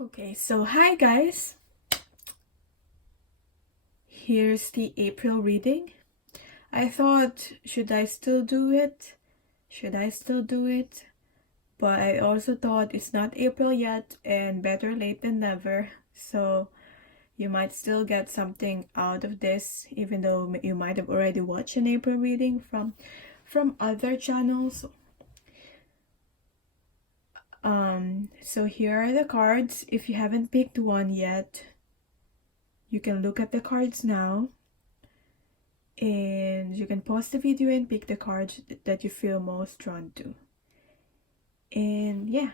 Okay, so hi guys. Here's the April reading. I thought, should I still do it? Should I still do it? But I also thought it's not April yet and better late than never. So you might still get something out of this, even though you might have already watched an April reading from other channels. So here are the cards. If you haven't picked one yet, you can look at the cards now. And you can pause the video and pick the cards that you feel most drawn to. And yeah.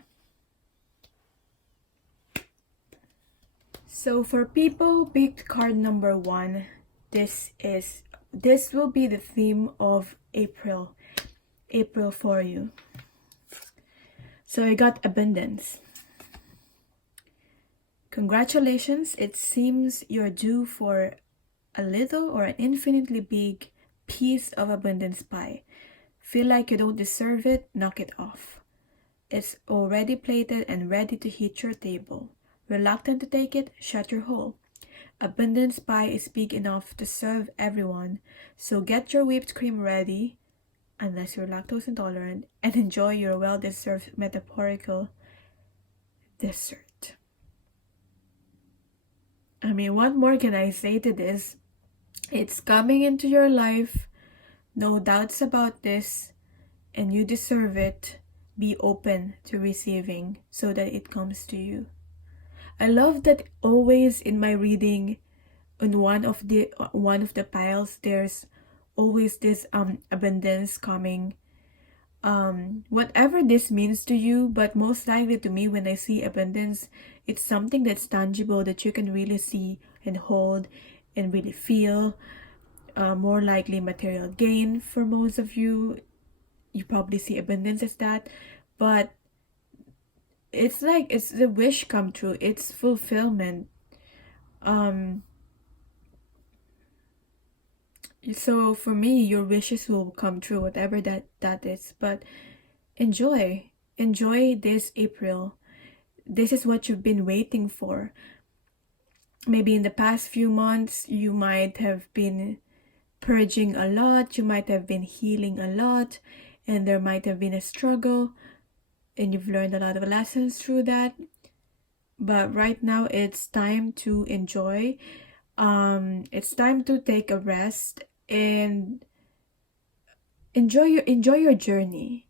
So for people picked card number 1, this will be the theme of April for you. So I got abundance. Congratulations, it seems you're due for a little or an infinitely big piece of abundance pie. Feel like you don't deserve it? Knock it off. It's already plated and ready to hit your table. Reluctant to take it? Shut your hole. Abundance pie is big enough to serve everyone, so get your whipped cream ready, unless you're lactose intolerant, and enjoy your well-deserved metaphorical dessert. I mean, what more can I say to this? It's coming into your life, no doubts about this, and you deserve it. Be open to receiving so that it comes to you. I love that always in my reading, in one of the piles, there's always this abundance coming. Whatever this means to you, but most likely to me, when I see abundance, it's something that's tangible that you can really see and hold and really feel. More likely material gain for most of you. You probably see abundance as that, but it's like it's the wish come true. It's fulfillment. So for me, your wishes will come true, whatever that is. But enjoy this April. This is what you've been waiting for. Maybe in the past few months, you might have been purging a lot, you might have been healing a lot, and there might have been a struggle, and you've learned a lot of lessons through that. But right now, it's time to enjoy. It's time to take a rest and enjoy your journey.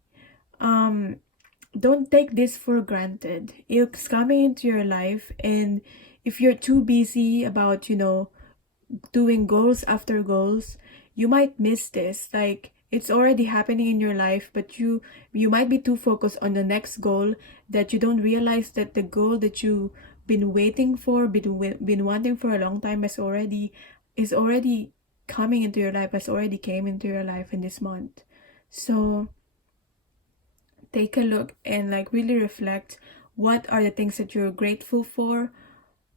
Don't take this for granted. It's coming into your life, and if you're too busy about doing goals after goals, you might miss this. Like, it's already happening in your life, but you might be too focused on the next goal that you don't realize that the goal that you've been waiting for, been wanting for a long time is already coming into your life, has already came into your life in this month. So take a look and like really reflect, what are the things that you're grateful for,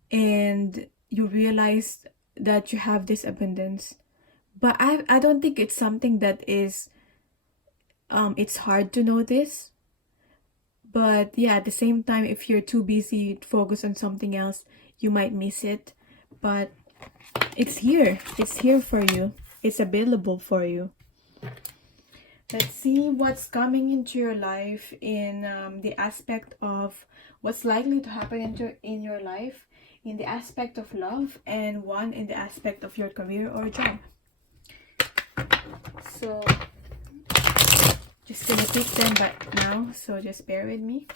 and you realize that you have this abundance. But I don't think it's something that is it's hard to notice. But yeah, at the same time, if you're too busy to focus on something else, you might miss it. But it's here for you. It's available for you. Let's see what's coming into your life in the aspect of what's likely to happen in your life, in the aspect of love, and one in the aspect of your career or job. So just gonna pick them back now, so just bear with me.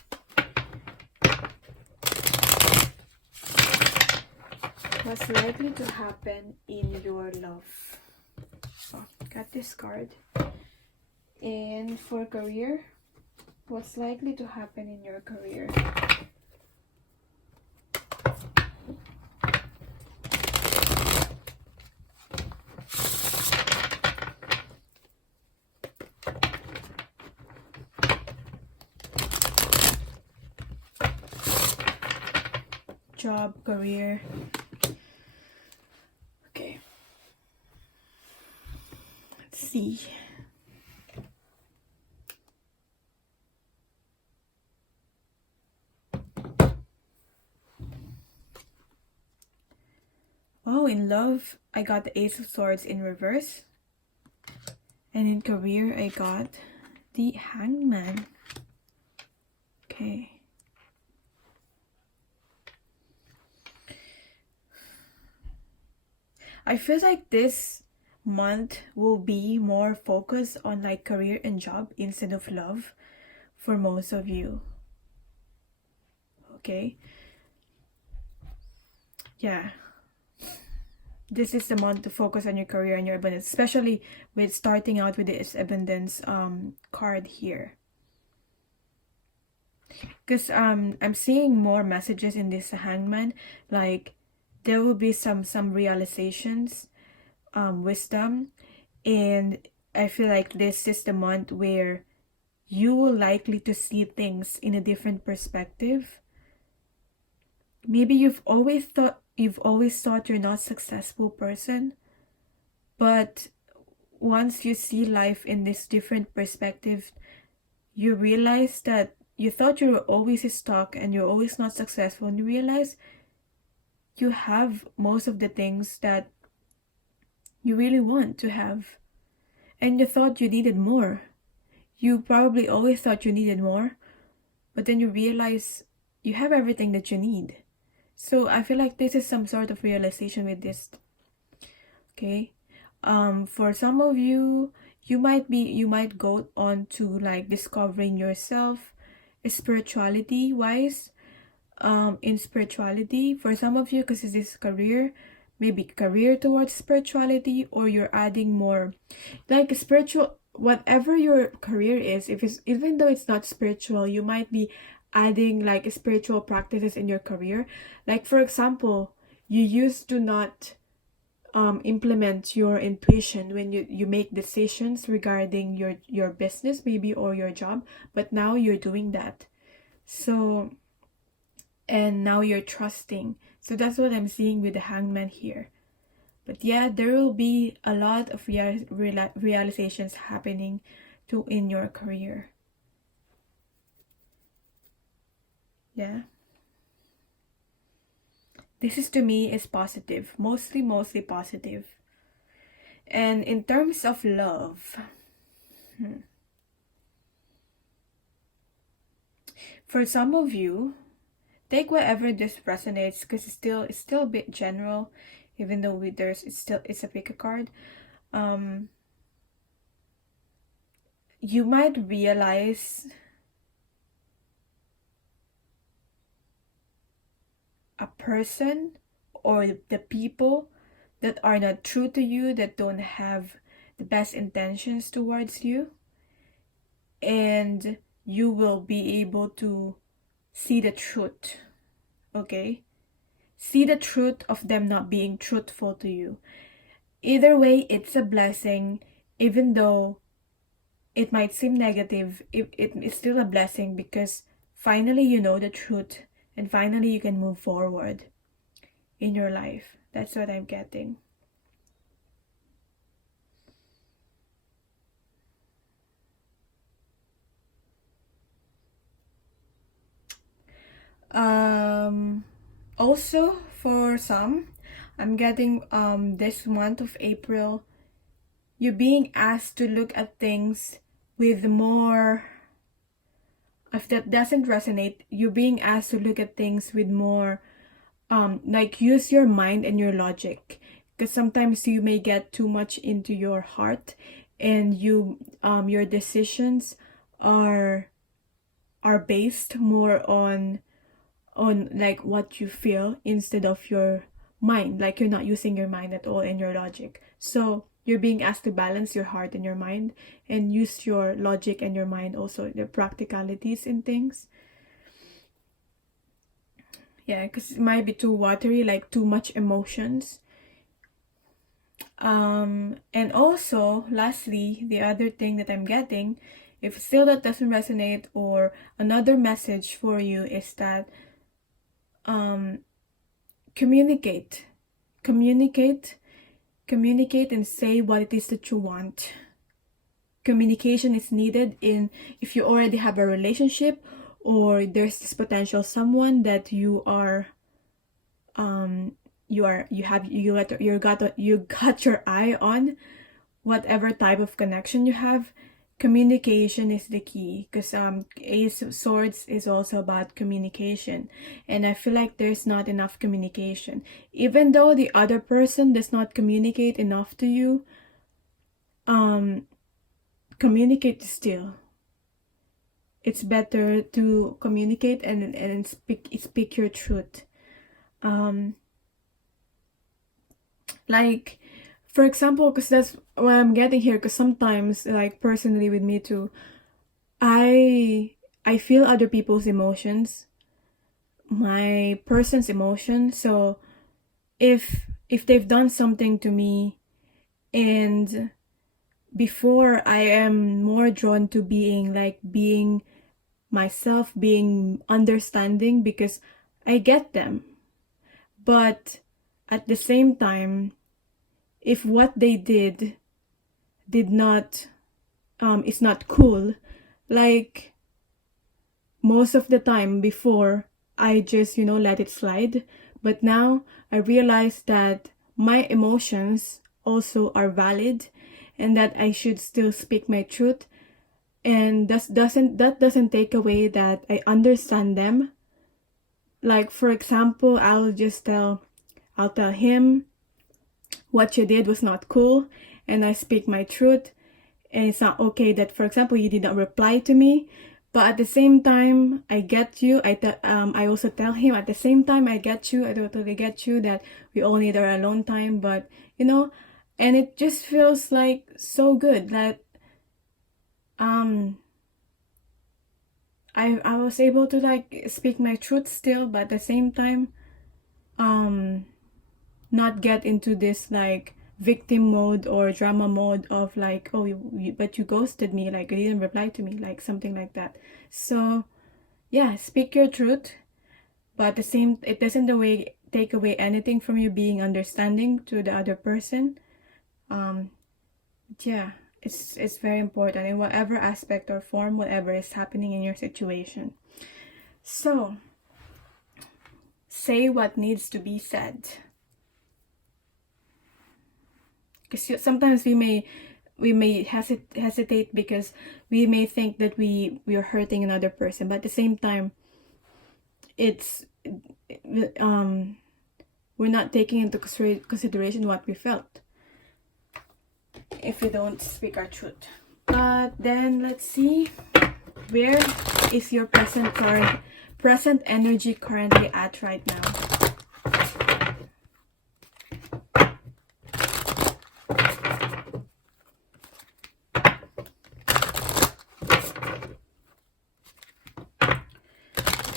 What's likely to happen in your love? Oh, got this card. And for career, what's likely to happen in your career? Job, career. Okay. Let's see. Oh, in love, I got the Ace of Swords in reverse. And in career, I got the Hangman. Okay. I feel like this month will be more focused on like career and job instead of love for most of you. Okay. Yeah. This is the month to focus on your career and your abundance, especially with starting out with this abundance card here. Because I'm seeing more messages in this Hangman, like there will be some realizations, wisdom, and I feel like this is the month where you will likely to see things in a different perspective. Maybe you've always thought you're not a successful person, but once you see life in this different perspective, you realize that you thought you were always stuck and you're always not successful, and you realize you have most of the things that you really want to have, and you thought you needed more. You probably always thought you needed more, but then you realize you have everything that you need. So I feel like this is some sort of realization with this. Okay. For some of you, you might go on to like discovering yourself spirituality wise. In spirituality, for some of you, because it's this career, maybe career towards spirituality, or you're adding more like spiritual, whatever your career is. If it's, even though it's not spiritual, you might be adding like spiritual practices in your career. Like for example, you used to not implement your intuition when you make decisions regarding your business maybe, or your job, but now you're doing that. So, and now you're trusting. So that's what I'm seeing with the Hangman here. But yeah, there will be a lot of realizations happening to in your career. Yeah. This is, to me, is positive. Mostly positive. And in terms of love, for some of you, take whatever this resonates, because it's still a bit general, even though it's a pick a card. You might realize a person or the people that are not true to you, that don't have the best intentions towards you, and you will be able to see the truth. Okay? See the truth of them not being truthful to you. Either way, it's a blessing. Even though it might seem negative, it's still a blessing, because finally you know the truth, and finally you can move forward in your life. That's what I'm getting. Also, for some, I'm getting this month of April, you're being asked to look at things with more. If that doesn't resonate, you're being asked to look at things with more, like use your mind and your logic, because sometimes you may get too much into your heart, and your decisions are based more on like what you feel instead of your mind, like you're not using your mind at all and your logic. So you're being asked to balance your heart and your mind, and use your logic and your mind, also the practicalities in things. Yeah, because it might be too watery, like too much emotions. And also, lastly, the other thing that I'm getting, if still that doesn't resonate, or another message for you, is that communicate and say what it is that you want. Communication is needed in, if you already have a relationship, or there's this potential someone that you are you got your eye on whatever type of connection you have. Communication is the key, because Ace of Swords is also about communication, and I feel like there's not enough communication. Even though the other person does not communicate enough to you, communicate still. It's better to communicate and speak your truth. Like, for example, because that's what I'm getting here, because sometimes, like, personally with me too, I feel other people's emotions, my person's emotion. So if they've done something to me, and before, I am more drawn to being myself, being understanding, because I get them. But at the same time, if what they did not is not cool, like, most of the time before, I just let it slide. But now I realize that my emotions also are valid, and that I should still speak my truth. And that doesn't take away that I understand them. Like, for example, I'll tell him, what you did was not cool, and I speak my truth. And it's not okay that, for example, you did not reply to me. But at the same time, I get you. I also tell him, at the same time, I get you. I totally get you that we all need our alone time. But and it just feels like so good that I was able to, like, speak my truth still, but at the same time, not get into this, like, victim mode or drama mode of, like, oh, but you ghosted me, like, you didn't reply to me, like, something like that. So yeah, speak your truth, but at the same, it doesn't take away anything from you being understanding to the other person. Yeah, it's very important in whatever aspect or form, whatever is happening in your situation. So say what needs to be said, because sometimes we may hesitate because we may think that we are hurting another person, but at the same time, it's we're not taking into consideration what we felt if we don't speak our truth. But then let's see, where is your present energy currently at right now?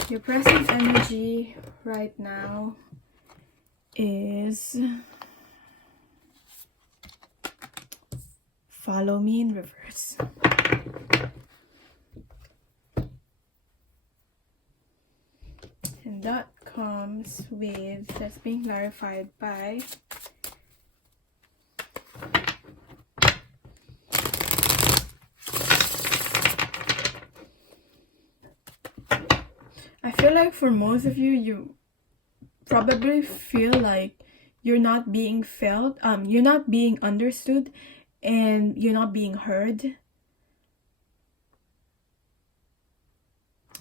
Your present energy right now is follow me in reverse. And that comes with, that's being clarified by I feel like for most of you, you probably feel like you're not being felt, you're not being understood, and you're not being heard.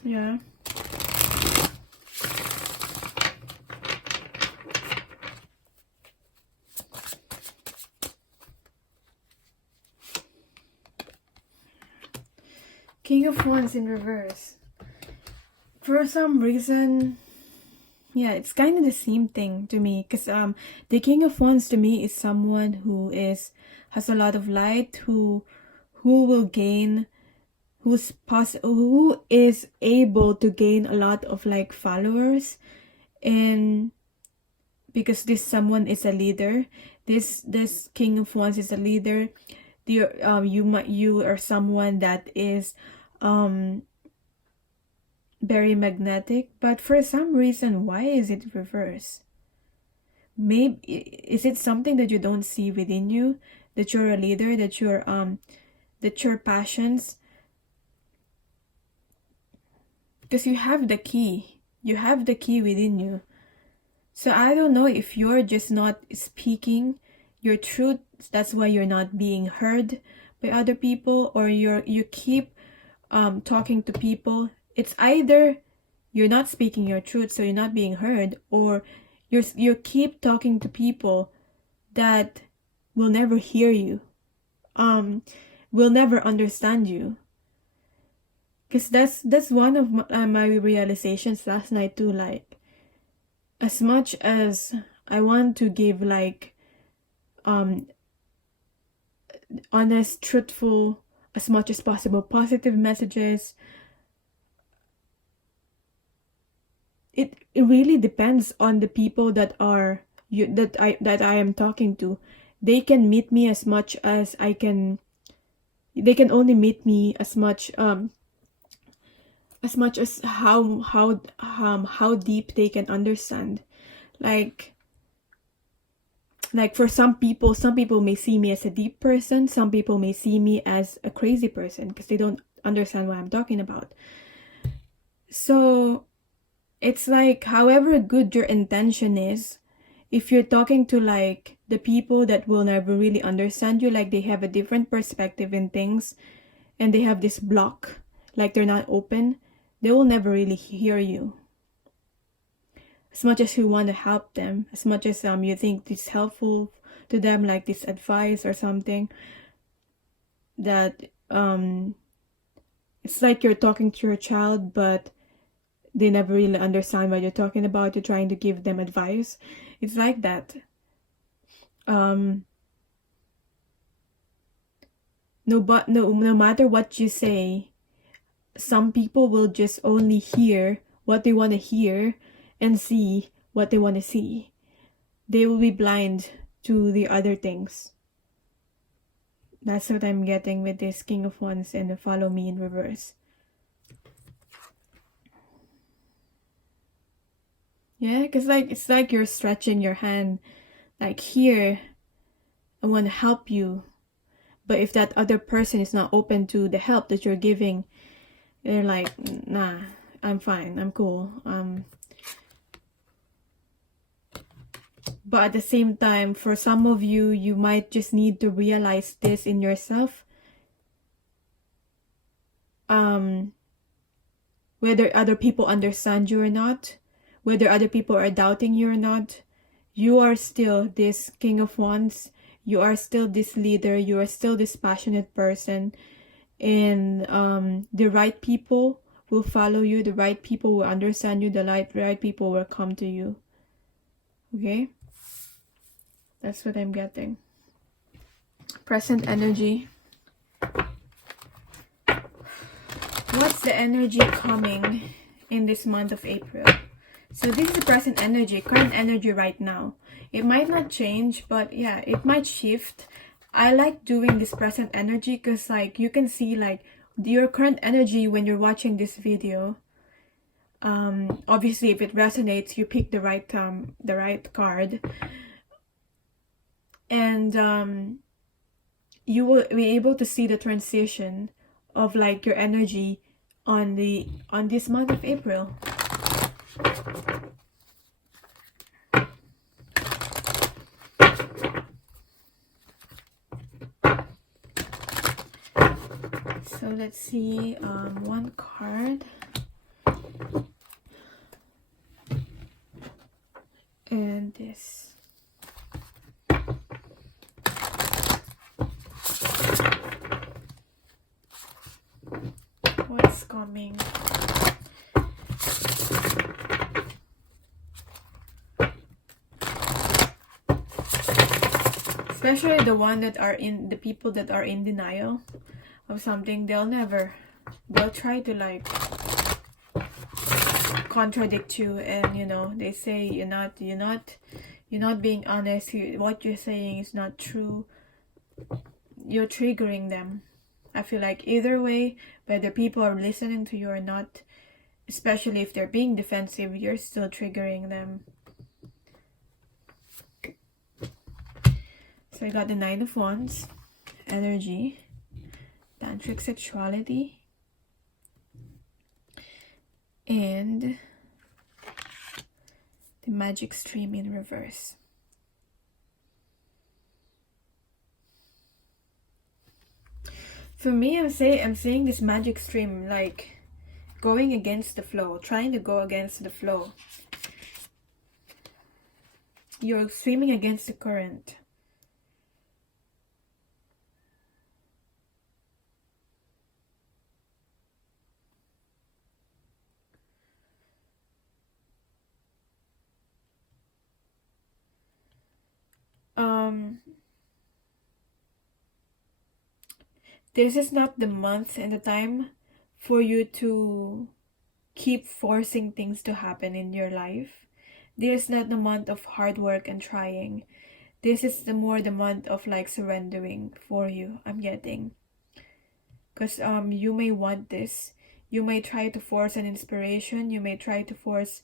Yeah. King of Wands in reverse. For some reason, yeah, it's kind of the same thing to me, because the King of Wands to me is someone who has a lot of light, who will gain, who is able to gain a lot of, like, followers. And because this someone is a leader, this King of Wands is a leader. You are someone that is very magnetic, but for some reason, why is it reverse? Maybe is it something that you don't see within you, that you're a leader, that your passions, because you have the key within you. So I don't know if you're just not speaking your truth, that's why you're not being heard by other people, or you keep talking to people. It's either you're not speaking your truth, so you're not being heard, or you keep talking to people that will never hear you, will never understand you. Because that's one of my realizations last night too. Like, as much as I want to give like honest, truthful, as much as possible, positive messages, it really depends on the people that I am talking to. They can meet me as much as I can. They can only meet me as much as how deep they can understand. Like for some people may see me as a deep person, some people may see me as a crazy person because they don't understand what I'm talking about. So it's like, however good your intention is, if you're talking to like the people that will never really understand you, like they have a different perspective in things and they have this block, like they're not open, they will never really hear you. As much as you want to help them, as much as you think it's helpful to them, like this advice or something, that it's like you're talking to your child, but they never really understand what you're talking about. You're trying to give them advice. It's like that. No matter what you say, some people will just only hear what they want to hear and see what they want to see. They will be blind to the other things. That's what I'm getting with this King of Wands and the Follow Me in reverse. Yeah, because like it's like you're stretching your hand, like, here, I want to help you. But if that other person is not open to the help that you're giving, they're like, nah, I'm fine, I'm cool. But at the same time, for some of you, you might just need to realize this in yourself. Whether other people understand you or not, whether other people are doubting you or not, you are still this King of Wands. You are still this leader. You are still this passionate person. And the right people will follow you. The right people will understand you. The right people will come to you. Okay? That's what I'm getting. Present energy. What's the energy coming in this month of April? So this is the present energy, current energy right now. It might not change, but yeah, it might shift. I like doing this present energy because like you can see like your current energy when you're watching this video. Obviously if it resonates, you pick the right card. And you will be able to see the transition of like your energy on this month of April. So let's see, one card and this. What's coming? Especially the people that are in denial of something, they'll try to like contradict you, and they say you're not being honest, what you're saying is not true. You're triggering them. I feel like either way, whether people are listening to you or not, especially if they're being defensive, you're still triggering them. So I got the Nine of Wands, energy, tantric sexuality, and the Magic stream in reverse. For me, I'm seeing this magic stream like going against the flow, trying to go against the flow. You're swimming against the current. This is not the month and the time for you to keep forcing things to happen in your life. This is not the month of hard work and trying. This is the month of like surrendering for you, I'm getting. Because you may want this. You may try to force an inspiration. You may try to force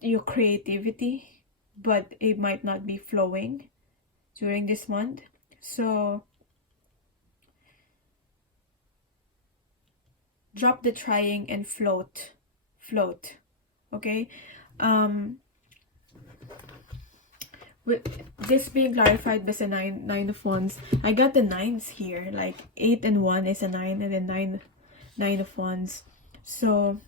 your creativity, but it might not be flowing during this month. So drop the trying and float. Okay. With this being clarified by the nine of wands, I got the nines here, like 8 and 1 is a 9, and then nine of wands. So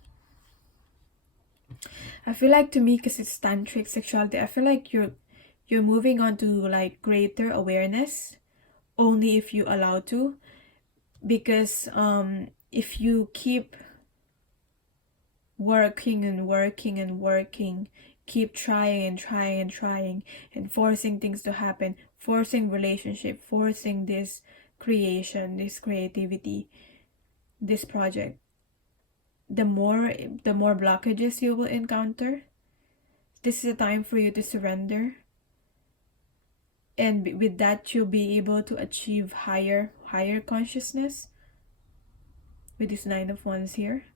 I feel like, to me, because it's tantric sexuality, I feel like you're moving on to like greater awareness only if you allow to. Because if you keep working and working and working, keep trying and forcing things to happen, forcing relationship, forcing this creation, this creativity, this project, the more blockages you will encounter. This is a time for you to surrender, and with that you'll be able to achieve higher consciousness with this 9 of wands here.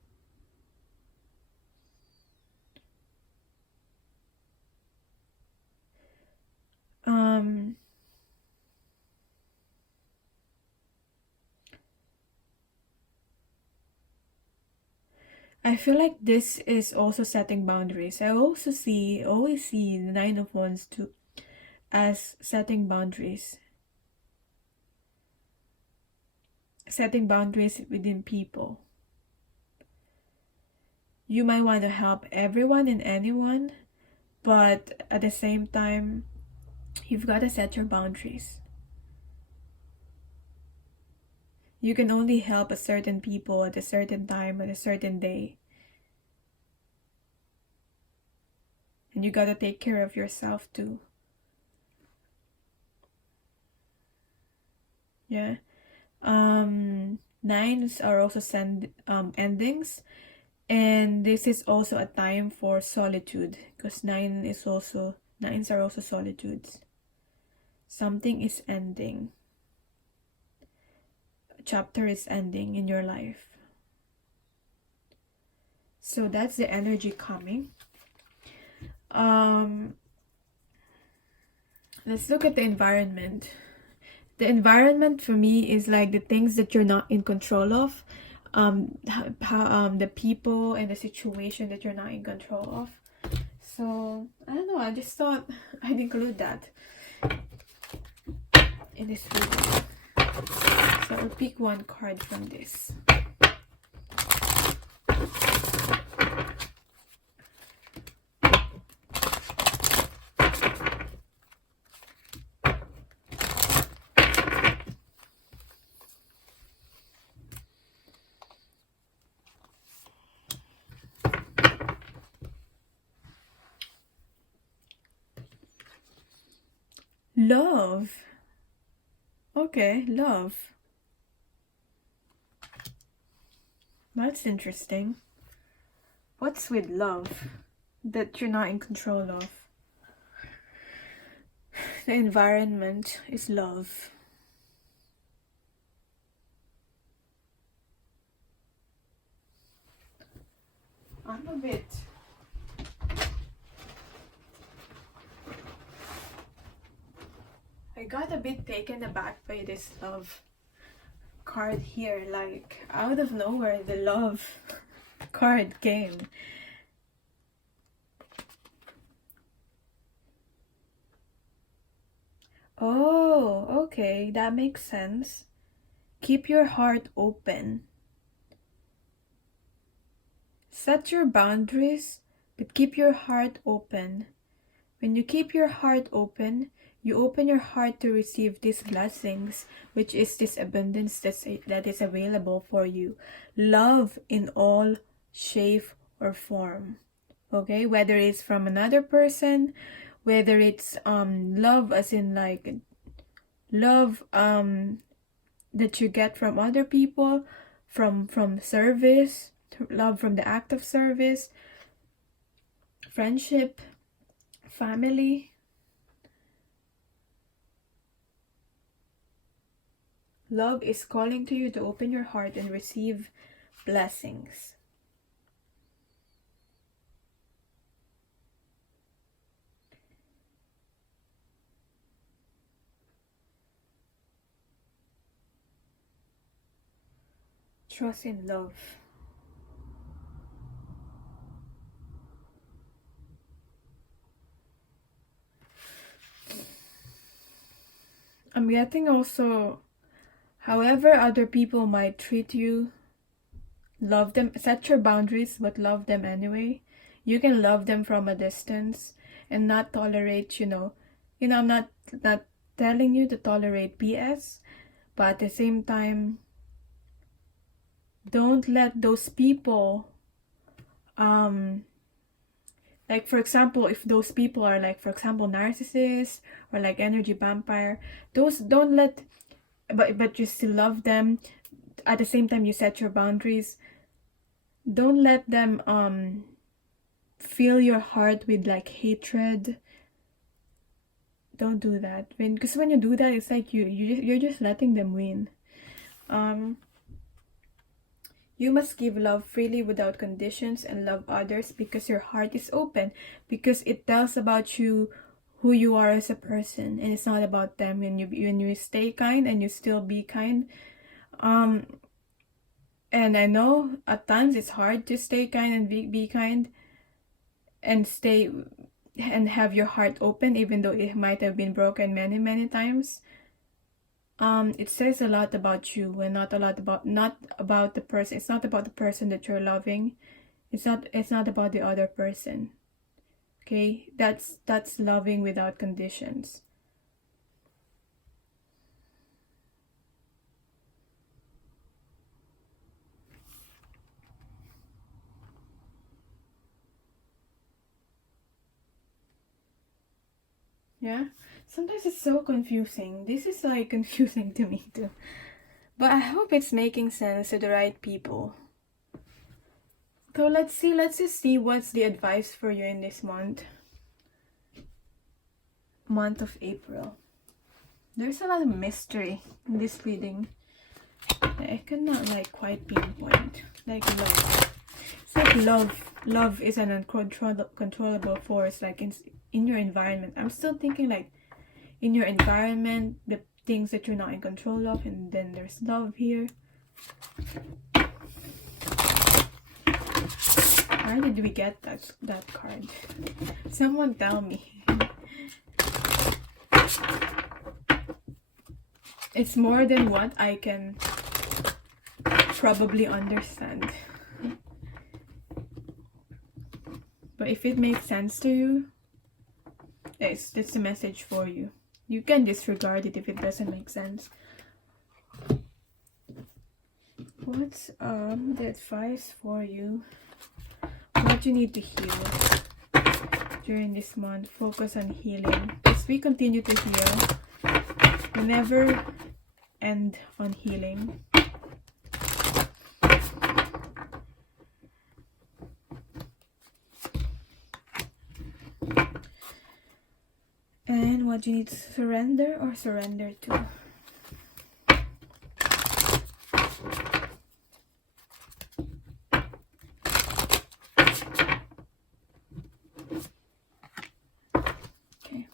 I feel like this is also setting boundaries. I always see the 9 of wands too as setting boundaries. Setting boundaries within people. You might want to help everyone and anyone, but at the same time, you've got to set your boundaries. You can only help a certain people at a certain time, at a certain day. And you got to take care of yourself too. Yeah. Nines are also endings. And this is also a time for solitude, because nines are also solitudes. Something is ending. A chapter is ending in your life. So that's the energy coming. Let's look at the environment. The environment for me is like the things that you're not in control of. The people and the situation that you're not in control of. So I don't know, I just thought I'd include that in this video. So I'll pick one card from this. Love. Okay, love. That's interesting. What's with love that you're not in control of? The environment is love. I'm a bit... I got a bit taken aback by this love card here, like out of nowhere, the love. card came. Oh, okay, that makes sense. Keep your heart open. Set your boundaries, but keep your heart open. When you keep your heart open, you open your heart to receive these blessings, which is this abundance that is available for you. Love in all shape or form. Okay, whether it's from another person, whether it's love as in like love that you get from other people, from service, love from the act of service, friendship, family. Love is calling to you to open your heart and receive blessings. Trust in love. I'm getting also, however other people might treat you, love them. Set your boundaries, but love them anyway. You can love them from a distance and not tolerate, I'm not telling you to tolerate BS, but at the same time, don't let those people, like for example, if those people are like, for example, narcissists or like energy vampire, those don't let, but you still love them. At the same time, you set your boundaries. Don't let them fill your heart with like hatred. Don't do that. Because when you do that, it's like you're just letting them win. You must give love freely without conditions and love others because your heart is open, because it tells about you, who you are as a person, and it's not about them. When you stay kind and you still be kind, and I know at times it's hard to stay kind and be kind and stay and have your heart open, even though it might have been broken many times. It says a lot about you and not about the person. It's not about the person that you're loving. It's not about the other person. Okay, that's loving without conditions. Yeah, sometimes it's so confusing. This is like confusing to me too, but I hope it's making sense to the right people. So let's just see what's the advice for you in this month of April. There's a lot of mystery in this reading. I cannot like quite pinpoint. Like love. It's like love is an uncontrollable force, like in your environment. I'm still thinking like in your environment, the things that you're not in control of, and then there's love here. Why did we get that card? Someone tell me. It's more than what I can probably understand. But if it makes sense to you, it's a message for you. You can disregard it if it doesn't make sense. What's the advice for you? What you need to heal during this month? Focus on healing. As we continue to heal, we never end on healing. And what you need to surrender or surrender to. Okay.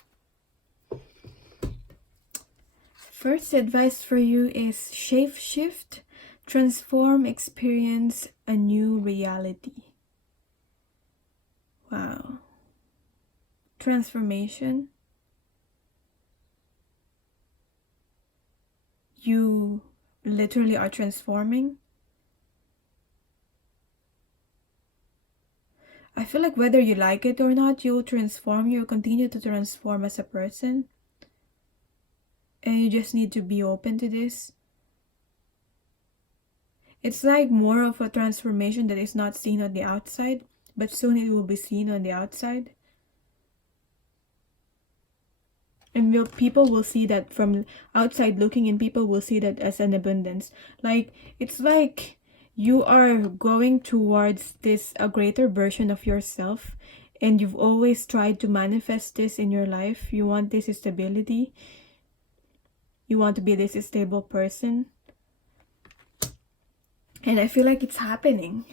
First advice for you is shape shift Transform, experience a new reality. Wow. Transformation. You literally are transforming. I feel like whether you like it or not, you'll transform. You'll continue to transform as a person. And you just need to be open to this. It's like more of a transformation that is not seen on the outside, but soon it will be seen on the outside. And people will see that from outside looking, and people will see that as an abundance. Like, it's like you are going towards a greater version of yourself, and you've always tried to manifest this in your life. You want this stability. You want to be this stable person. And I feel like it's happening.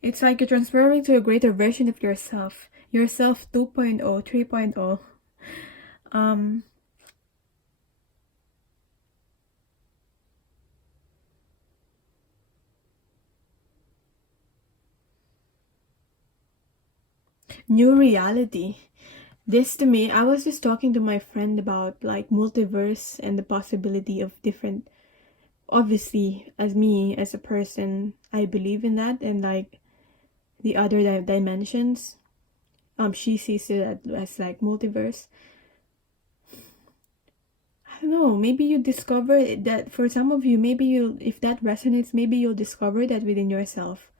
It's like you're transforming to a greater version of yourself. Yourself 2.0, 3.0. New reality. This to me, I was just talking to my friend about like multiverse and the possibility of different. Obviously, as me, as a person, I believe in that, and like the other dimensions. She sees it as like multiverse. I don't know, maybe you discover that for some of you, maybe if that resonates, maybe you'll discover that within yourself.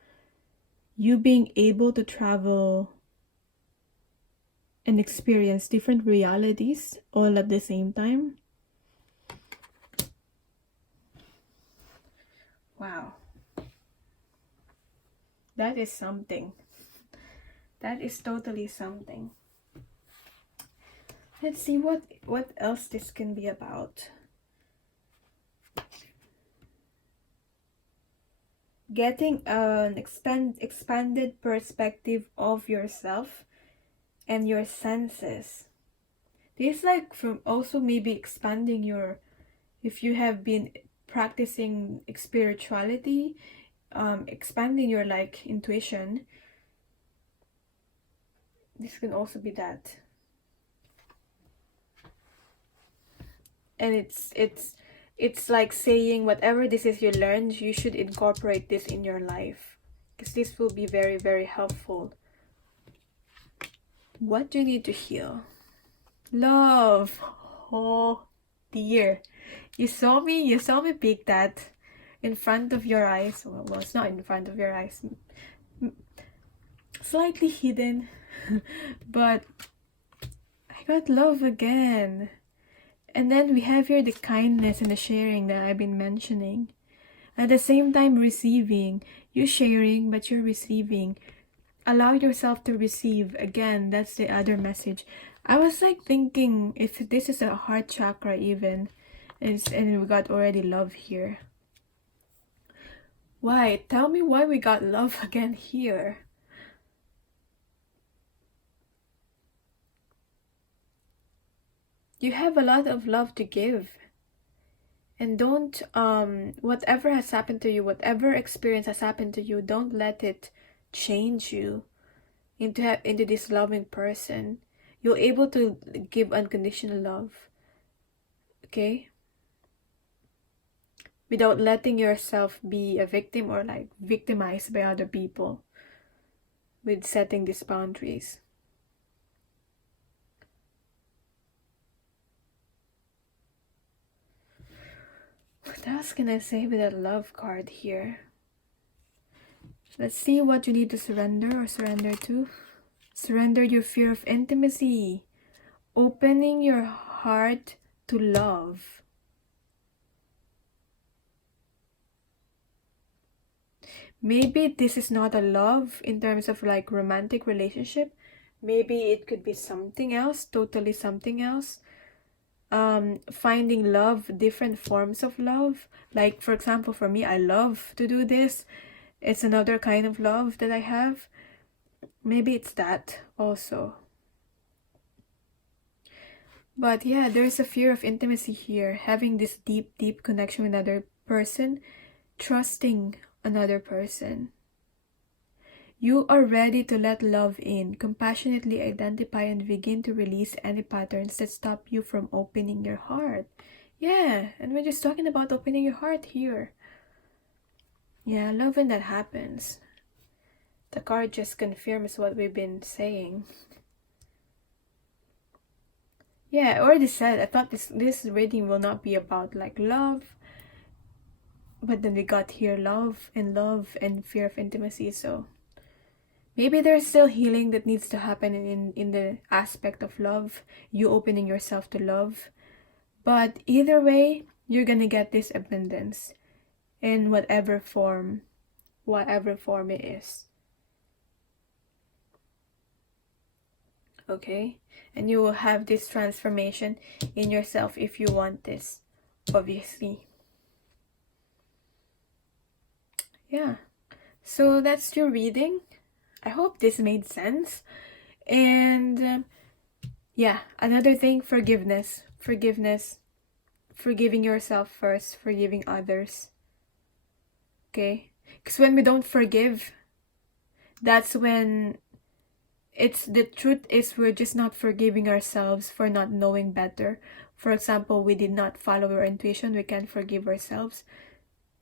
You being able to travel and experience different realities all at the same time. Wow. That is something. That is totally something. Let's see what else this can be about. Getting an expanded perspective of yourself and your senses. This like from also maybe expanding your, if you have been practicing spirituality, expanding your like intuition. This can also be that. And it's like saying whatever this is you learned, you should incorporate this in your life, because this will be very, very helpful. What do you need to heal? Love. Oh dear, you saw me pick that in front of your eyes. Well, it's not in front of your eyes, slightly hidden. But I got love again. And then we have here the kindness and the sharing that I've been mentioning. At the same time, receiving. You sharing, but you're receiving. Allow yourself to receive. Again, that's the other message. I was like thinking if this is a heart chakra even. And we got already love here. Why? Tell me why we got love again here. You have a lot of love to give. And don't, whatever has happened to you, whatever experience has happened to you, don't let it change you into this loving person. You're able to give unconditional love. Okay? Without letting yourself be a victim or like victimized by other people. With setting these boundaries. What else can I say with that love card here? Let's see what you need to surrender or surrender to. Surrender your fear of intimacy. Opening your heart to love. Maybe this is not a love in terms of like romantic relationship. Maybe it could be something else, totally something else. Finding love, different forms of love. Like for example, for me, I love to do this. It's another kind of love that I have. Maybe it's that also. But yeah, there's a fear of intimacy here, having this deep connection with another person, trusting another person. You are ready to let love in, compassionately identify and begin to release any patterns that stop you from opening your heart. Yeah, and we're just talking about opening your heart here. Yeah, I love when that happens. The card just confirms what we've been saying. Yeah, I already said, I thought this reading will not be about like love, but then we got here love and fear of intimacy, so maybe there's still healing that needs to happen in the aspect of love, you opening yourself to love. But either way, you're gonna get this abundance in whatever form it is. Okay? And you will have this transformation in yourself if you want this, obviously. Yeah. So that's your reading. I hope this made sense. And yeah, another thing, forgiveness. Forgiving yourself first, forgiving others. Okay? Because when we don't forgive, that's when the truth is we're just not forgiving ourselves for not knowing better. For example, we did not follow our intuition, we can't forgive ourselves.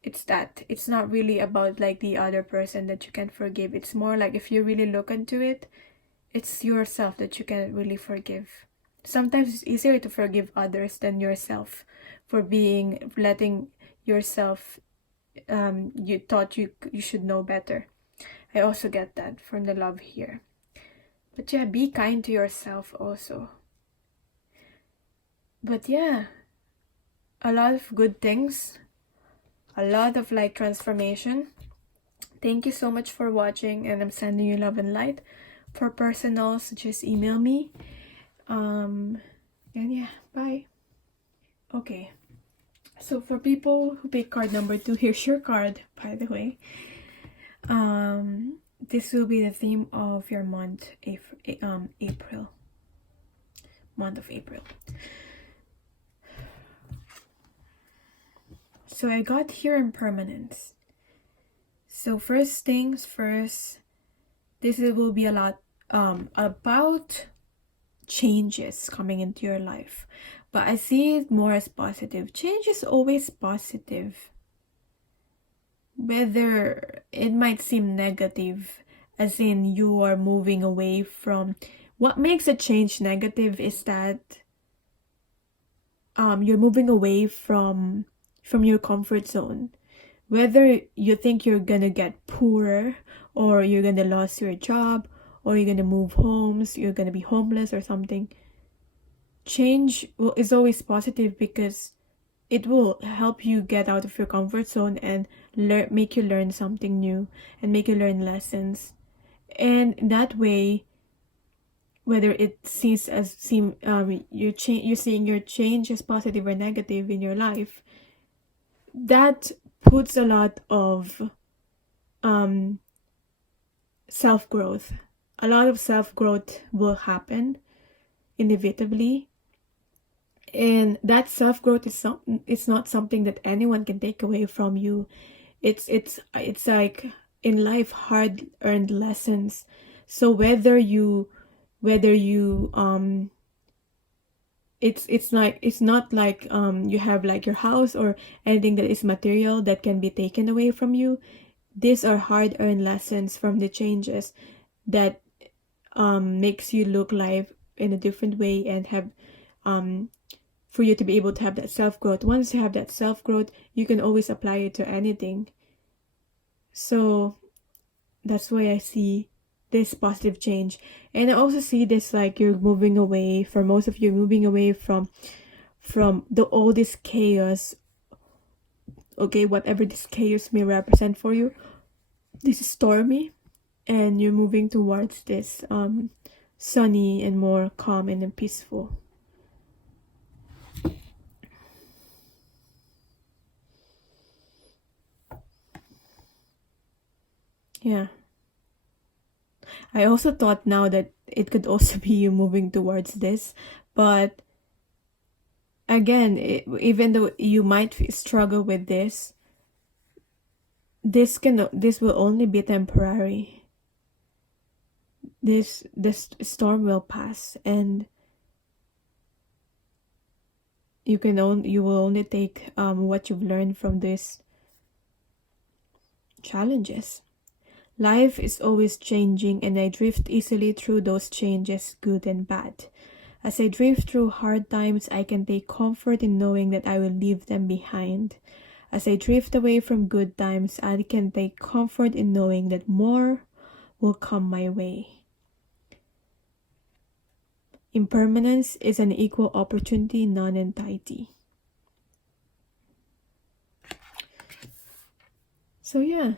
It's not really about like the other person that you can forgive. It's more like if you really look into it, it's yourself that you can really forgive. Sometimes it's easier to forgive others than yourself for letting yourself, you thought you should know better. I also get that from the love here. But yeah, be kind to yourself also. But yeah, a lot of good things, a lot of like transformation. Thank you so much for watching, and I'm sending you love and light. For personals, just email me. And yeah, bye. Okay, so for people who pick card number 2, here's your card, by the way. This will be the theme of your month, April. Month of April. So I got here Impermanence. So first things first, this will be a lot about changes coming into your life. But I see it more as positive. Change is always positive. Whether it might seem negative, as in you are moving away from... What makes a change negative is that you're moving away from your comfort zone. Whether you think you're gonna get poorer, or you're gonna lose your job, or you're gonna move homes, you're gonna be homeless or something, change is always positive because it will help you get out of your comfort zone and make you learn something new and make you learn lessons. And that way, whether it you're seeing your change as positive or negative in your life, that puts a lot of self-growth. A lot of self-growth will happen inevitably, and that self-growth it's not something that anyone can take away from you. It's like in life, hard-earned lessons. So whether you it's not like you have like your house or anything that is material that can be taken away from you. These are hard-earned lessons from the changes that makes you look life in a different way and have for you to be able to have that self-growth. Once you have that self-growth, you can always apply it to anything. So that's why I see this positive change. And I also see this like you're moving away, for most of you, moving away from all this chaos. Okay, whatever this chaos may represent for you, this is stormy, and you're moving towards this sunny and more calm and peaceful. Yeah. I also thought now that it could also be you moving towards this, but again, even though you might struggle with this will only be temporary. This storm will pass, and you will only take what you've learned from these challenges. Life is always changing, and I drift easily through those changes, good and bad. As I drift through hard times, I can take comfort in knowing that I will leave them behind. As I drift away from good times, I can take comfort in knowing that more will come my way. Impermanence is an equal opportunity non-entity. So yeah,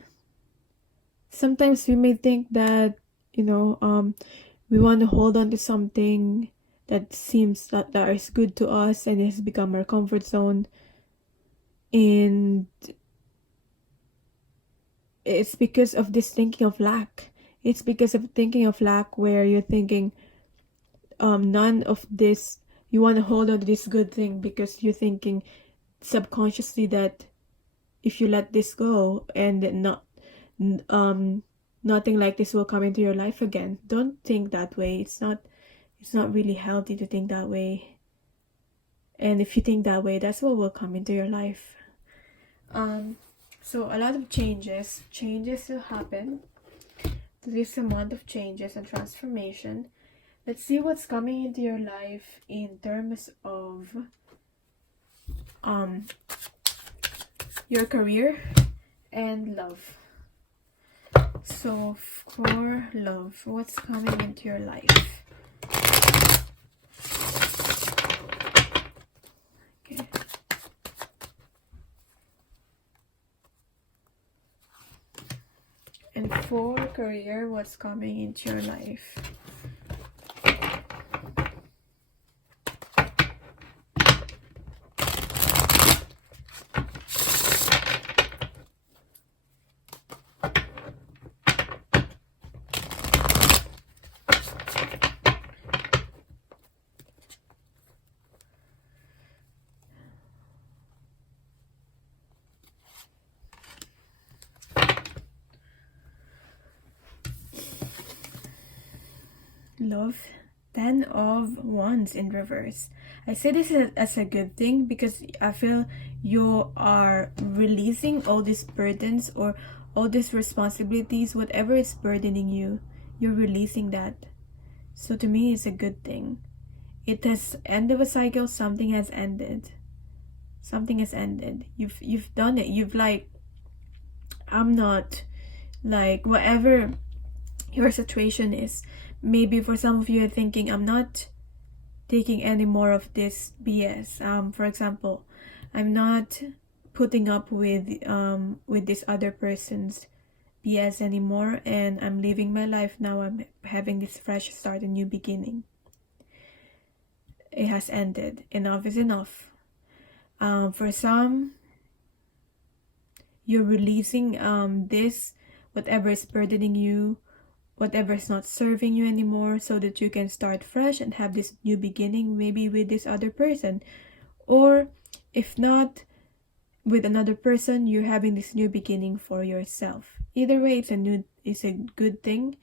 sometimes we may think that, we want to hold on to something that seems that is good to us and it has become our comfort zone. And it's because of this thinking of lack. It's because of thinking of lack where you're thinking, none of this, you want to hold on to this good thing because you're thinking subconsciously that if you let this go and nothing like this will come into your life again. Don't think that way. It's not really healthy to think that way. And if you think that way, that's what will come into your life. So a lot of changes will happen. This amount of changes and transformation. Let's see what's coming into your life in terms of your career and love. So for love, what's coming into your life? Okay. And for career, what's coming into your life? Love, 10 of Wands in reverse. I say this as a good thing because I feel you are releasing all these burdens or all these responsibilities, whatever is burdening you, you're releasing that. So to me, it's a good thing. It has end of a cycle. Something has ended. Something has ended. You've done it. You've I'm not whatever your situation is. Maybe for some of you are thinking, I'm not taking any more of this BS. For example, I'm not putting up with this other person's BS anymore, and I'm living my life now. I'm having this fresh start, a new beginning. It has ended. Enough is enough. For some, you're releasing this, whatever is burdening you, whatever is not serving you anymore, so that you can start fresh and have this new beginning, maybe with this other person. Or if not with another person, you're having this new beginning for yourself. Either way, it's a good thing.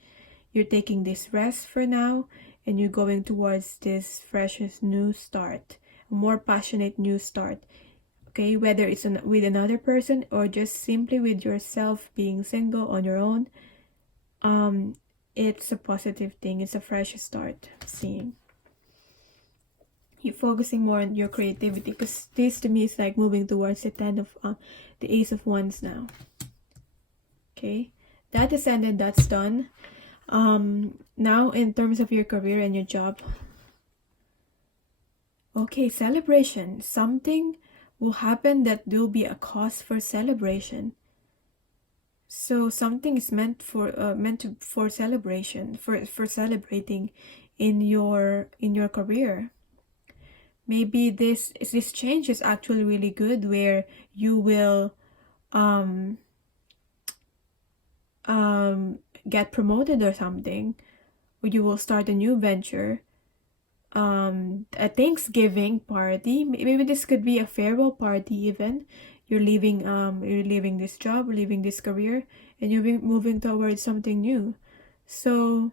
You're taking this rest for now, and you're going towards this fresh new start, a more passionate new start. Okay, whether it's with another person or just simply with yourself, being single on your own, it's a positive thing. It's a fresh start. Seeing you're focusing more on your creativity, because this to me is like moving towards the Ace of Wands now. Okay, that is ended. That's done. Now in terms of your career and your job. Okay, celebration. Something will happen that will be a cause for celebration. So something is meant for celebration, for celebrating in your career. Maybe this change is actually really good, where you will get promoted or something, or you will start a new venture. a Thanksgiving party. Maybe this could be a farewell party even. You're leaving this job, leaving this career, and you're moving towards something new. So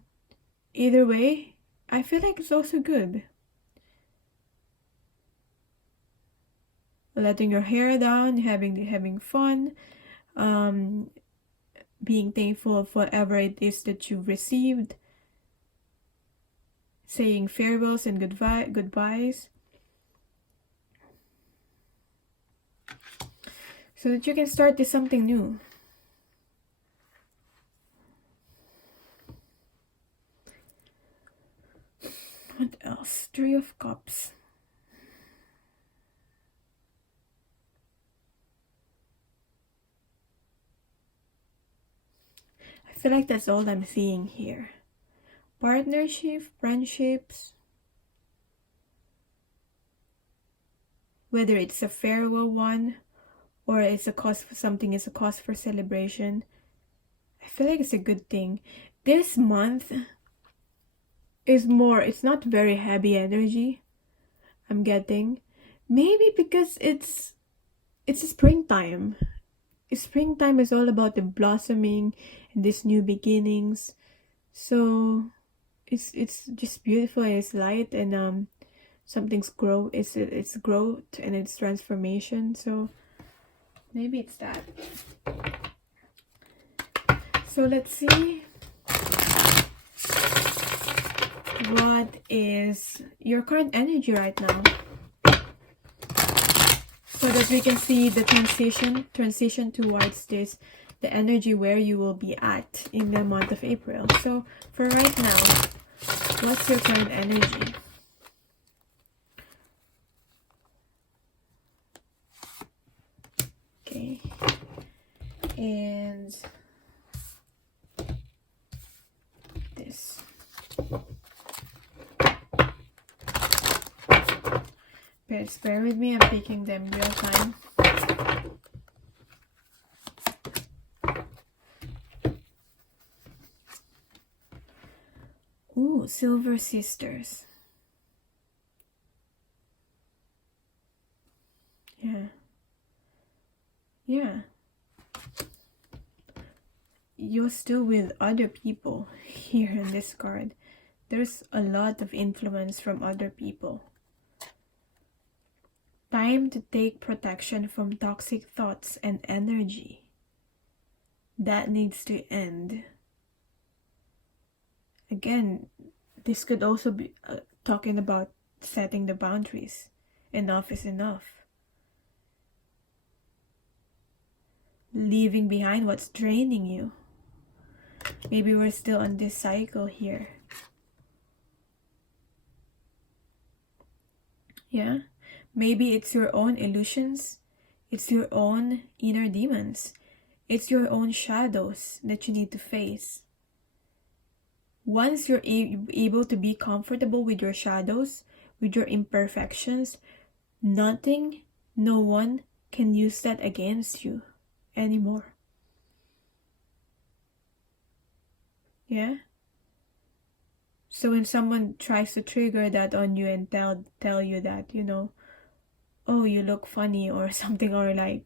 either way, I feel like it's also good. Letting your hair down, having fun, um, being thankful of whatever it is that you've received, saying farewells and goodbyes, so that you can start this something new. What else? Three of Cups. I feel like that's all I'm seeing here. Partnership, friendships, whether it's a farewell one or it's a cause for something, is a cause for celebration. I feel like it's a good thing. This month is more, it's not very heavy energy I'm getting. Maybe because it's springtime. Springtime is all about the blossoming and these new beginnings. So it's just beautiful. It's light, and something's grow. It's growth and it's transformation. So maybe it's that. So let's see. What is your current energy right now? So that we can see the transition towards this, the energy where you will be at in the month of April. So for right now, what's your current energy? Okay. And this. Please bear with me, I'm taking them real time. Ooh, Silver Sisters. Yeah. You're still with other people here in this card. There's a lot of influence from other people. Time to take protection from toxic thoughts and energy. That needs to end. Again, this could also be talking about setting the boundaries. Enough is enough. Leaving behind what's draining you. Maybe we're still on this cycle here. Yeah? Maybe it's your own illusions. It's your own inner demons. It's your own shadows that you need to face. Once you're able to be comfortable with your shadows, with your imperfections, nothing, no one can use that against you anymore. Yeah? So when someone tries to trigger that on you and tell you that, oh, you look funny or something, or like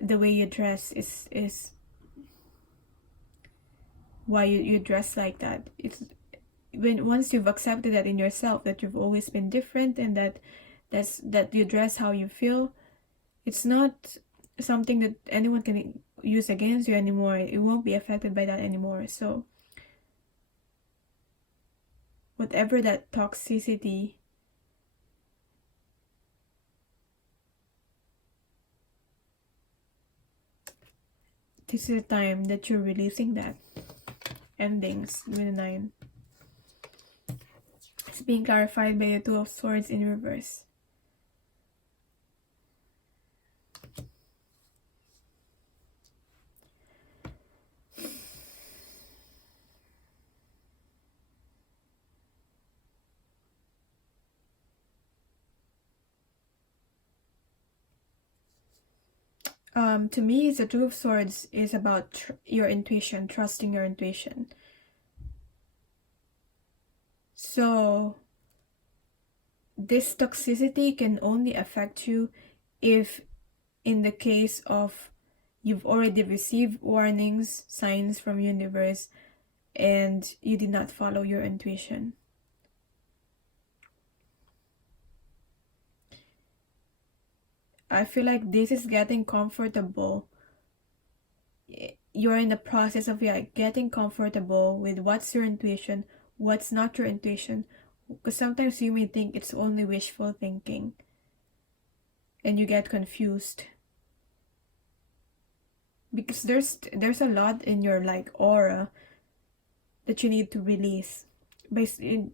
the way you dress is why you dress like that. It's once you've accepted that in yourself, that you've always been different, and that you dress how you feel, it's not something that anyone can use against you anymore. It won't be affected by that anymore. So whatever that toxicity, this is the time that you're releasing that. Endings with a 9. It's being clarified by the Two of Swords in reverse. To me, the Two of Swords is about your intuition, trusting your intuition. So this toxicity can only affect you if, in the case of, you've already received warnings, signs from universe, and you did not follow your intuition. I feel like this is getting comfortable. You're in the process of getting comfortable with what's your intuition, what's not your intuition. Because sometimes you may think it's only wishful thinking, and you get confused. Because there's a lot in your aura that you need to release.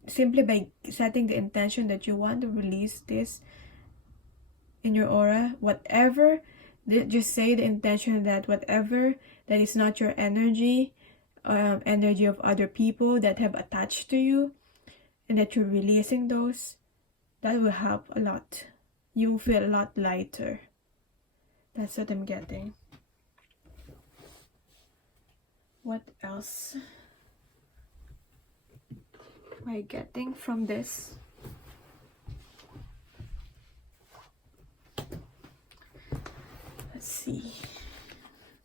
Simply by setting the intention that you want to release this in your aura, whatever, just say the intention that whatever that is not your energy, energy of other people that have attached to you, and that you're releasing those, that will help a lot. You will feel a lot lighter. That's what I'm getting. What else am I getting from this? Let's see.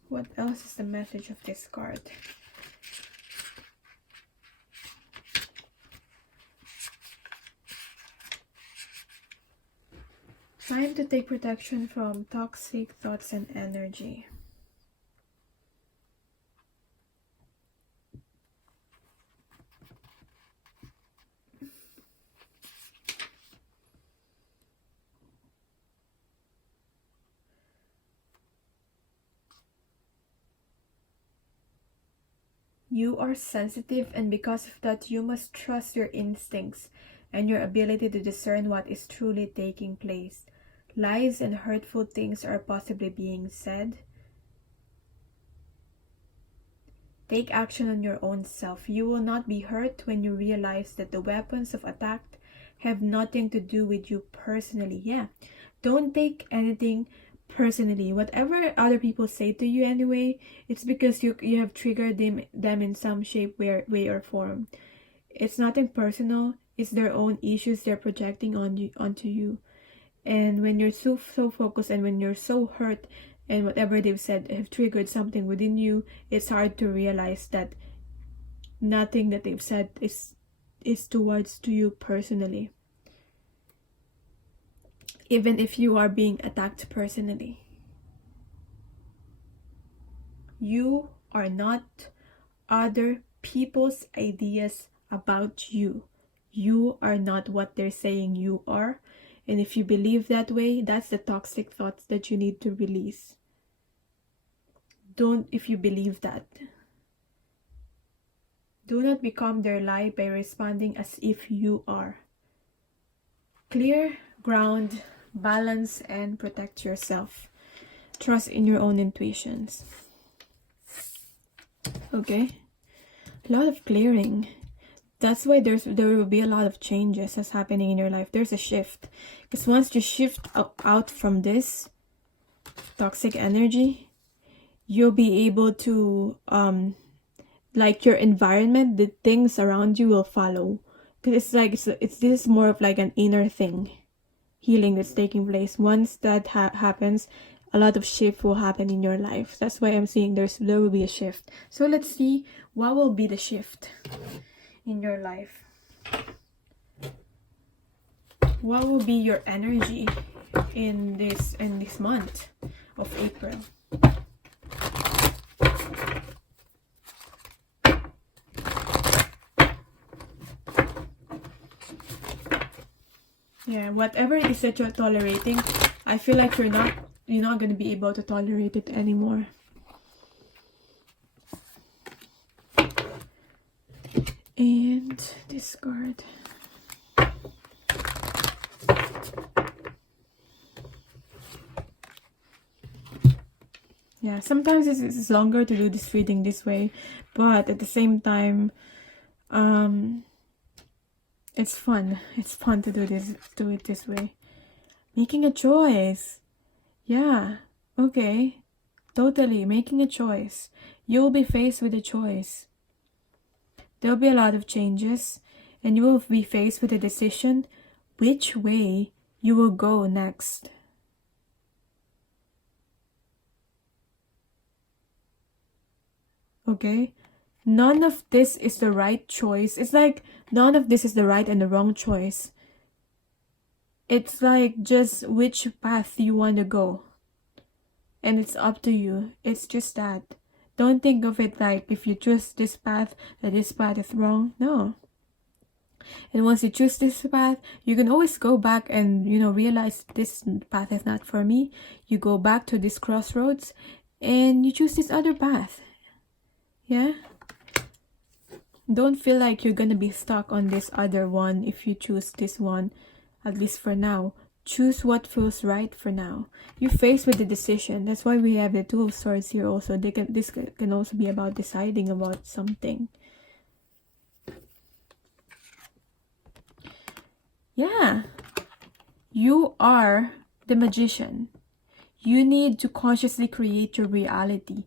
What else is the message of this card? Time to take protection from toxic thoughts and energy. You are sensitive, and because of that, you must trust your instincts and your ability to discern what is truly taking place. Lies and hurtful things are possibly being said. Take action on your own self. You will not be hurt when you realize that the weapons of attack have nothing to do with you personally. Yeah, don't take anything personally. Whatever other people say to you anyway, it's because you have triggered them in some shape, way or form. It's nothing personal. It's their own issues they're projecting onto you. And when you're so focused, and when you're so hurt, and whatever they've said have triggered something within you, it's hard to realize that nothing that they've said is towards to you personally. Even if you are being attacked personally. You are not other people's ideas about you. You are not what they're saying you are. And if you believe that way, that's the toxic thoughts that you need to release. If you believe that. Do not become their lie by responding as if you are. Clear, ground, balance, and protect yourself. Trust in your own intuitions. Okay? A lot of clearing. That's why there will be a lot of changes that's happening in your life. There's a shift. Because once you shift out from this toxic energy, you'll be able to, your environment, the things around you will follow. Because this is more of like an inner thing. Healing that's taking place. Once that happens, a lot of shift will happen in your life. That's why I'm saying there will be a shift. So let's see what will be the shift in your life. What will be your energy in this month of April? Yeah, whatever it is that you're tolerating, I feel like you're not going to be able to tolerate it anymore. And discard. Yeah, sometimes it's longer to do this reading this way, but at the same time, it's fun. It's fun to do it this way. Making a choice. Yeah, okay. Totally, making a choice. You'll be faced with a choice. There'll be a lot of changes, and you will be faced with a decision which way you will go next. Okay? None of this is the right choice. It's like none of this is the right and the wrong choice. It's like just which path you want to go. And it's up to you. It's just that. Don't think of it like if you choose this path, that this path is wrong. No. And once you choose this path, you can always go back and, realize this path is not for me. You go back to this crossroads and you choose this other path. Yeah? Don't feel like you're gonna be stuck on this other one if you choose this one, at least for now. Choose what feels right for now. You're faced with the decision. That's why we have the Two of Swords here also. This can also be about deciding about something. Yeah. You are the magician. You need to consciously create your reality.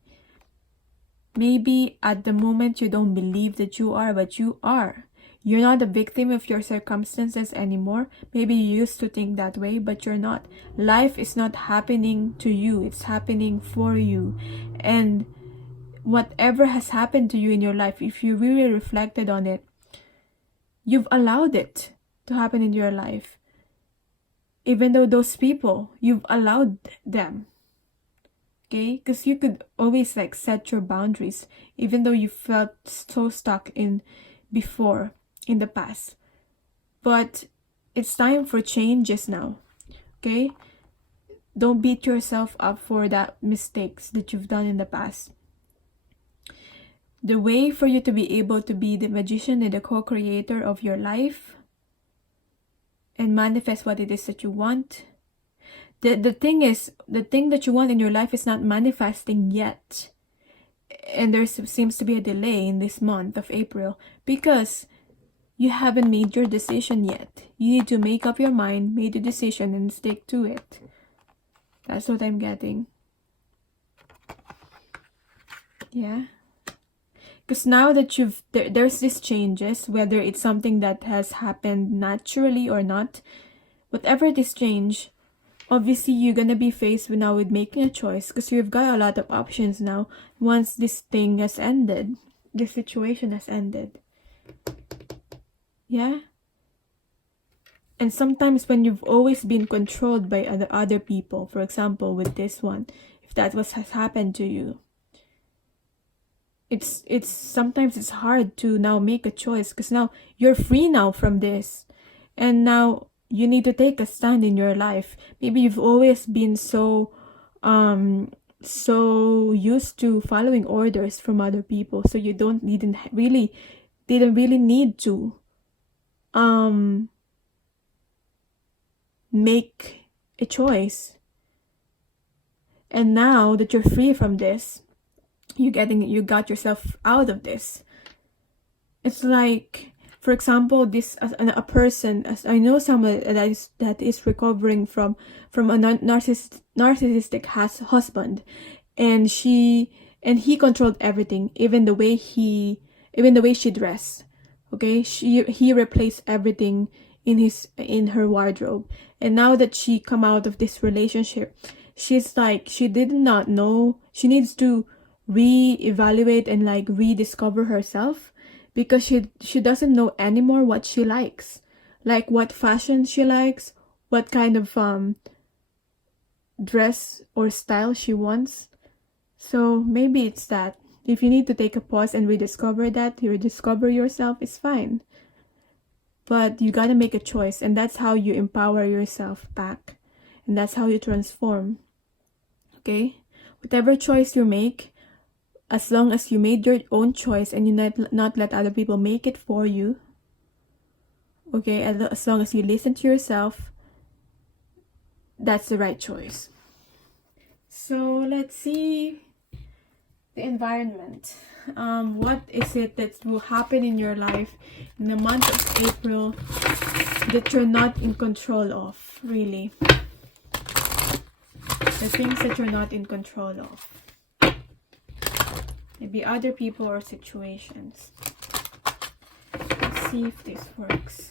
Maybe at the moment you don't believe that you are, but you are. You're not a victim of your circumstances anymore. Maybe you used to think that way, but you're not. Life is not happening to you. It's happening for you. And whatever has happened to you in your life, if you really reflected on it, you've allowed it to happen in your life. Even though those people, you've allowed them. Okay? Because you could always set your boundaries, even though you felt so stuck in the past. But it's time for changes now. Okay? Don't beat yourself up for that mistakes that you've done in the past. The way for you to be able to be the magician and the co-creator of your life and manifest what it is that you want. The thing that you want in your life is not manifesting yet. And there seems to be a delay in this month of April because you haven't made your decision yet. You need to make up your mind, make the decision, and stick to it. That's what I'm getting. Yeah. Because now that there's these changes, whether it's something that has happened naturally or not, whatever this change, obviously you're gonna be faced with making a choice because you've got a lot of options now once this thing has ended, this situation has ended. Yeah? And sometimes when you've always been controlled by other people, for example with this one, if that has happened to you, it's sometimes it's hard to now make a choice because now you're free now from this, and now you need to take a stand in your life. Maybe you've always been so used to following orders from other people, so you didn't really need to make a choice. And now that you're free from this, you got yourself out of this. It's like, for example, this a person, as I know someone that is recovering from a narcissistic husband, and he controlled everything, even the way she dressed. Okay, he replaced everything in her wardrobe. And now that she come out of this relationship, she's like, she did not know, she needs to reevaluate and rediscover herself, because she doesn't know anymore what she likes, like what fashion she likes, what kind of dress or style she wants. So maybe it's that. If you need to take a pause and rediscover yourself, it's fine. But you gotta make a choice, and that's how you empower yourself back, and that's how you transform. Okay? Whatever choice you make, as long as you made your own choice and you not let other people make it for you, okay, as long as you listen to yourself, that's the right choice. So let's see the environment. What is it that will happen in your life in the month of April that you're not in control of, really? The things that you're not in control of. Maybe other people or situations. Let's see if this works.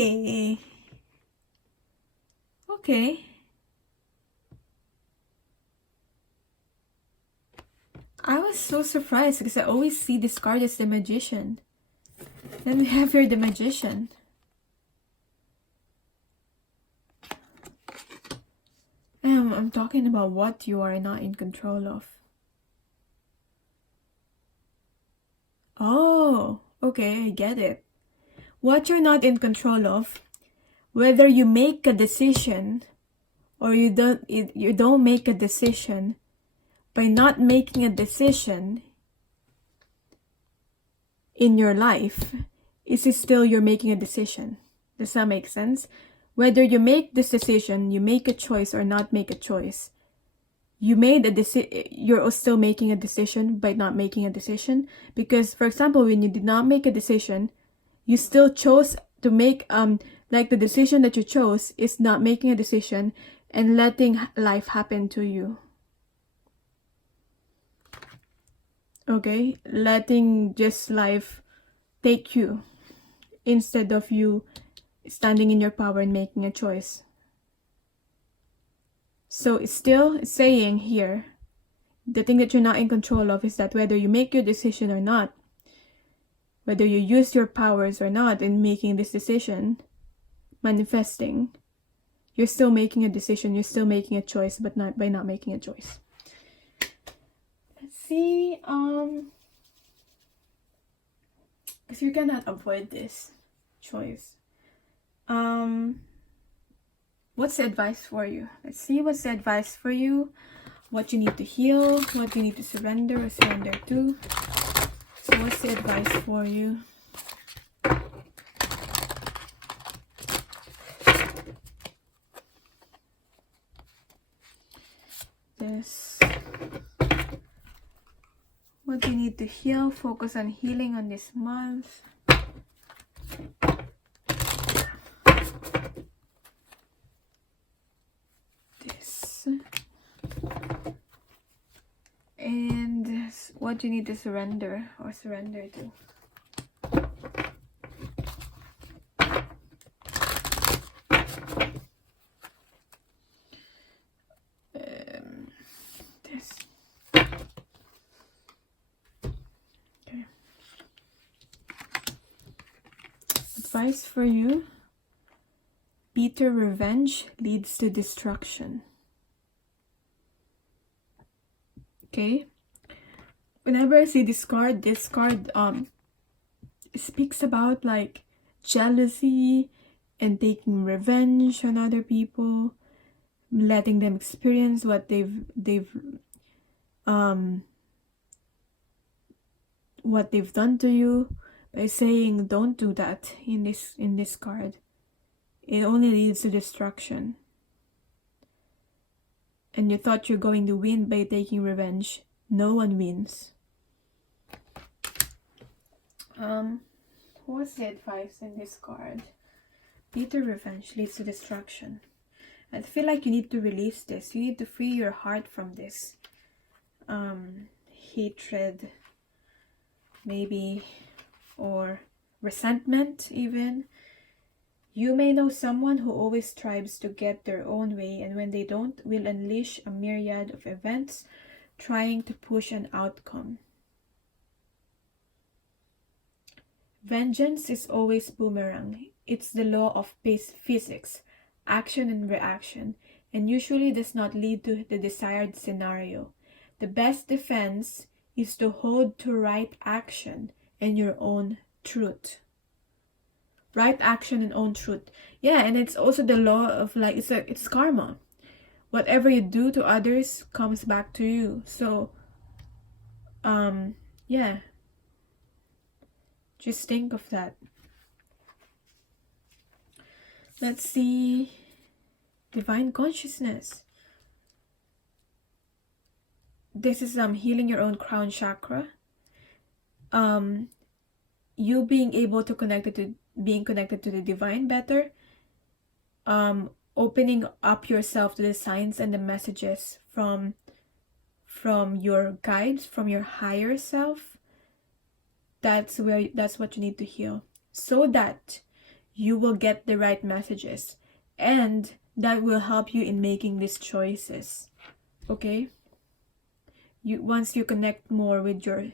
Okay. Okay. I was so surprised because I always see this card as the Magician. Then we have here the Magician. I'm talking about what you are not in control of. Oh, okay, I get it. What you're not in control of, whether you make a decision or you don't make a decision, by not making a decision in your life, is it still you're making a decision? Does that make sense? Whether you make this decision, you make a choice or not make a choice, you made a decision. You're still making a decision by not making a decision. Because, for example, when you did not make a decision, you still chose to make like the decision that you chose is not making a decision and letting life happen to you. Okay, letting just life take you instead of you standing in your power and making a choice. So it's still saying here, the thing that you're not in control of is that whether you make your decision or not, whether you use your powers or not in making this decision, manifesting, you're still making a decision, you're still making a choice, but not by not making a choice. Let's see, because you cannot avoid this choice. What's the advice for you? Let's see what's the advice for you. What you need to heal, what you need to surrender or surrender to. So what's the advice for you? This. What you need to heal, focus on healing on this month. This. And what you need to surrender or surrender to. This. Okay. Advice for you. Bitter revenge leads to destruction. Okay, whenever I see this card speaks about like jealousy and taking revenge on other people, letting them experience what they've done to you, by saying don't do that in this card. It only leads to destruction. And you thought you're going to win by taking revenge. No one wins. What's the advice in this card? Bitter revenge leads to destruction. I feel like you need to release this. You need to free your heart from this. Hatred, maybe, or resentment even. You may know someone who always strives to get their own way, and when they don't, will unleash a myriad of events trying to push an outcome. Vengeance is always boomerang. It's the law of physics, action and reaction, and usually does not lead to the desired scenario. The best defense is to hold to right action and your own truth. Right action and own truth. Yeah, and it's also the law of like, it's karma. Whatever you do to others comes back to you. So, yeah. Just think of that. Let's see. Divine consciousness. This is healing your own crown chakra. You being able to being connected to the divine better, opening up yourself to the signs and the messages from your guides, from your higher self. That's what you need to heal, so that you will get the right messages, and that will help you in making these choices. Okay? Once you connect more with your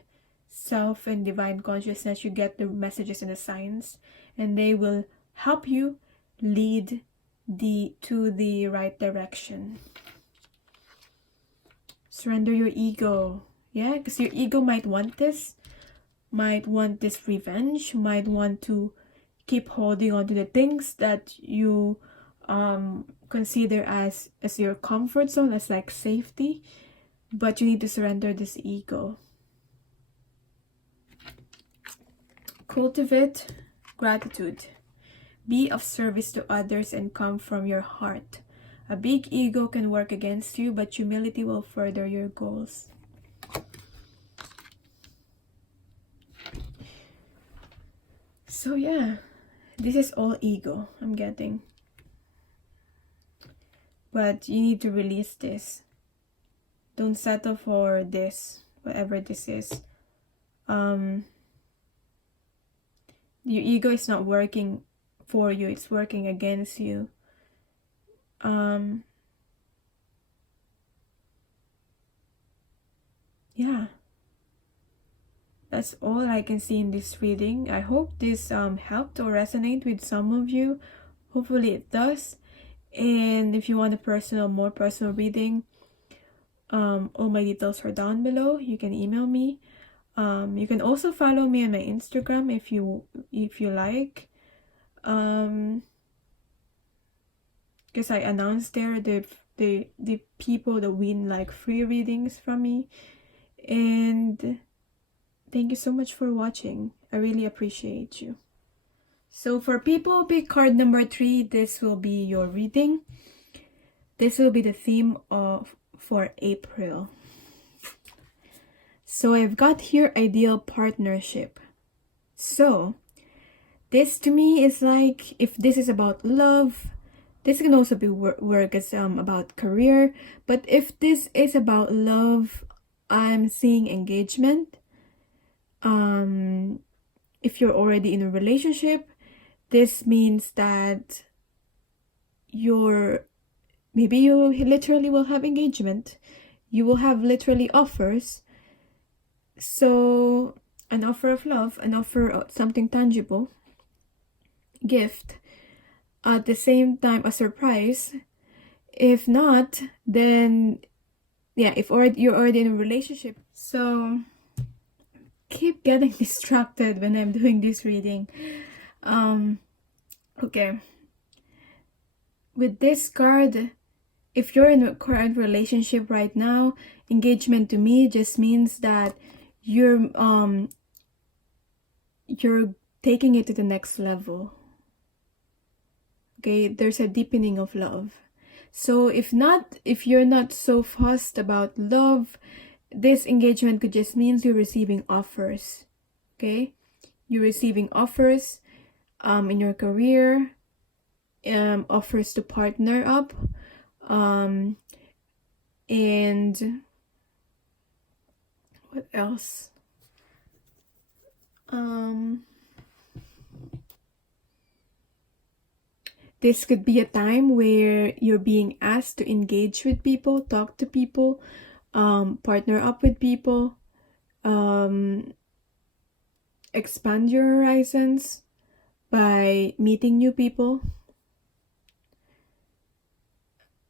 self and divine consciousness, you get the messages and the signs, and they will help you lead to the right direction. Surrender your ego. Yeah, because your ego might want this revenge, might want to keep holding on to the things that you consider as your comfort zone, as like safety, but you need to surrender this ego. Cultivate gratitude. Be of service to others and come from your heart. A big ego can work against you, but humility will further your goals. So yeah, this is all ego I'm getting. But you need to release this. Don't settle for this, whatever this is. Your ego is not working for you, it's working against you. Yeah, that's all I can see in this reading. I hope this helped or resonate with some of you. Hopefully it does. And if you want a more personal reading, all my details are down below. You can email me. You can also follow me on my Instagram if you like. Because I announced there the people that win like free readings from me. And thank you so much for watching. I really appreciate you. So for people pick card number 3, this will be your reading. This will be the theme for April. So I've got here ideal partnership. So this to me is like, if this is about love, this can also be work as about career. But if this is about love, I'm seeing engagement. If you're already in a relationship, this means that maybe you literally will have engagement. You will have literally offers. So an offer of love, an offer of something tangible, gift, at the same time a surprise. If not, then yeah, if you're already in a relationship. So keep getting distracted when I'm doing this reading. Okay, with this card, if you're in a current relationship right now, engagement to me just means that you're taking it to the next level. Okay, there's a deepening of love. So if you're not so fussed about love, this engagement could just means you're receiving offers. Okay, you're receiving offers in your career, offers to partner up, and what else? This could be a time where you're being asked to engage with people, talk to people, partner up with people, expand your horizons by meeting new people.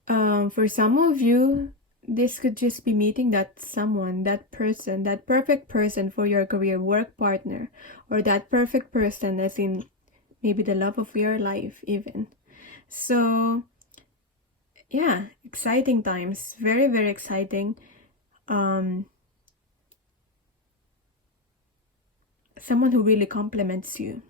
For some of you, this could just be meeting that someone, that person, that perfect person for your career, work partner, or that perfect person as in maybe the love of your life even. So yeah, exciting times, very, very exciting. Someone who really compliments you.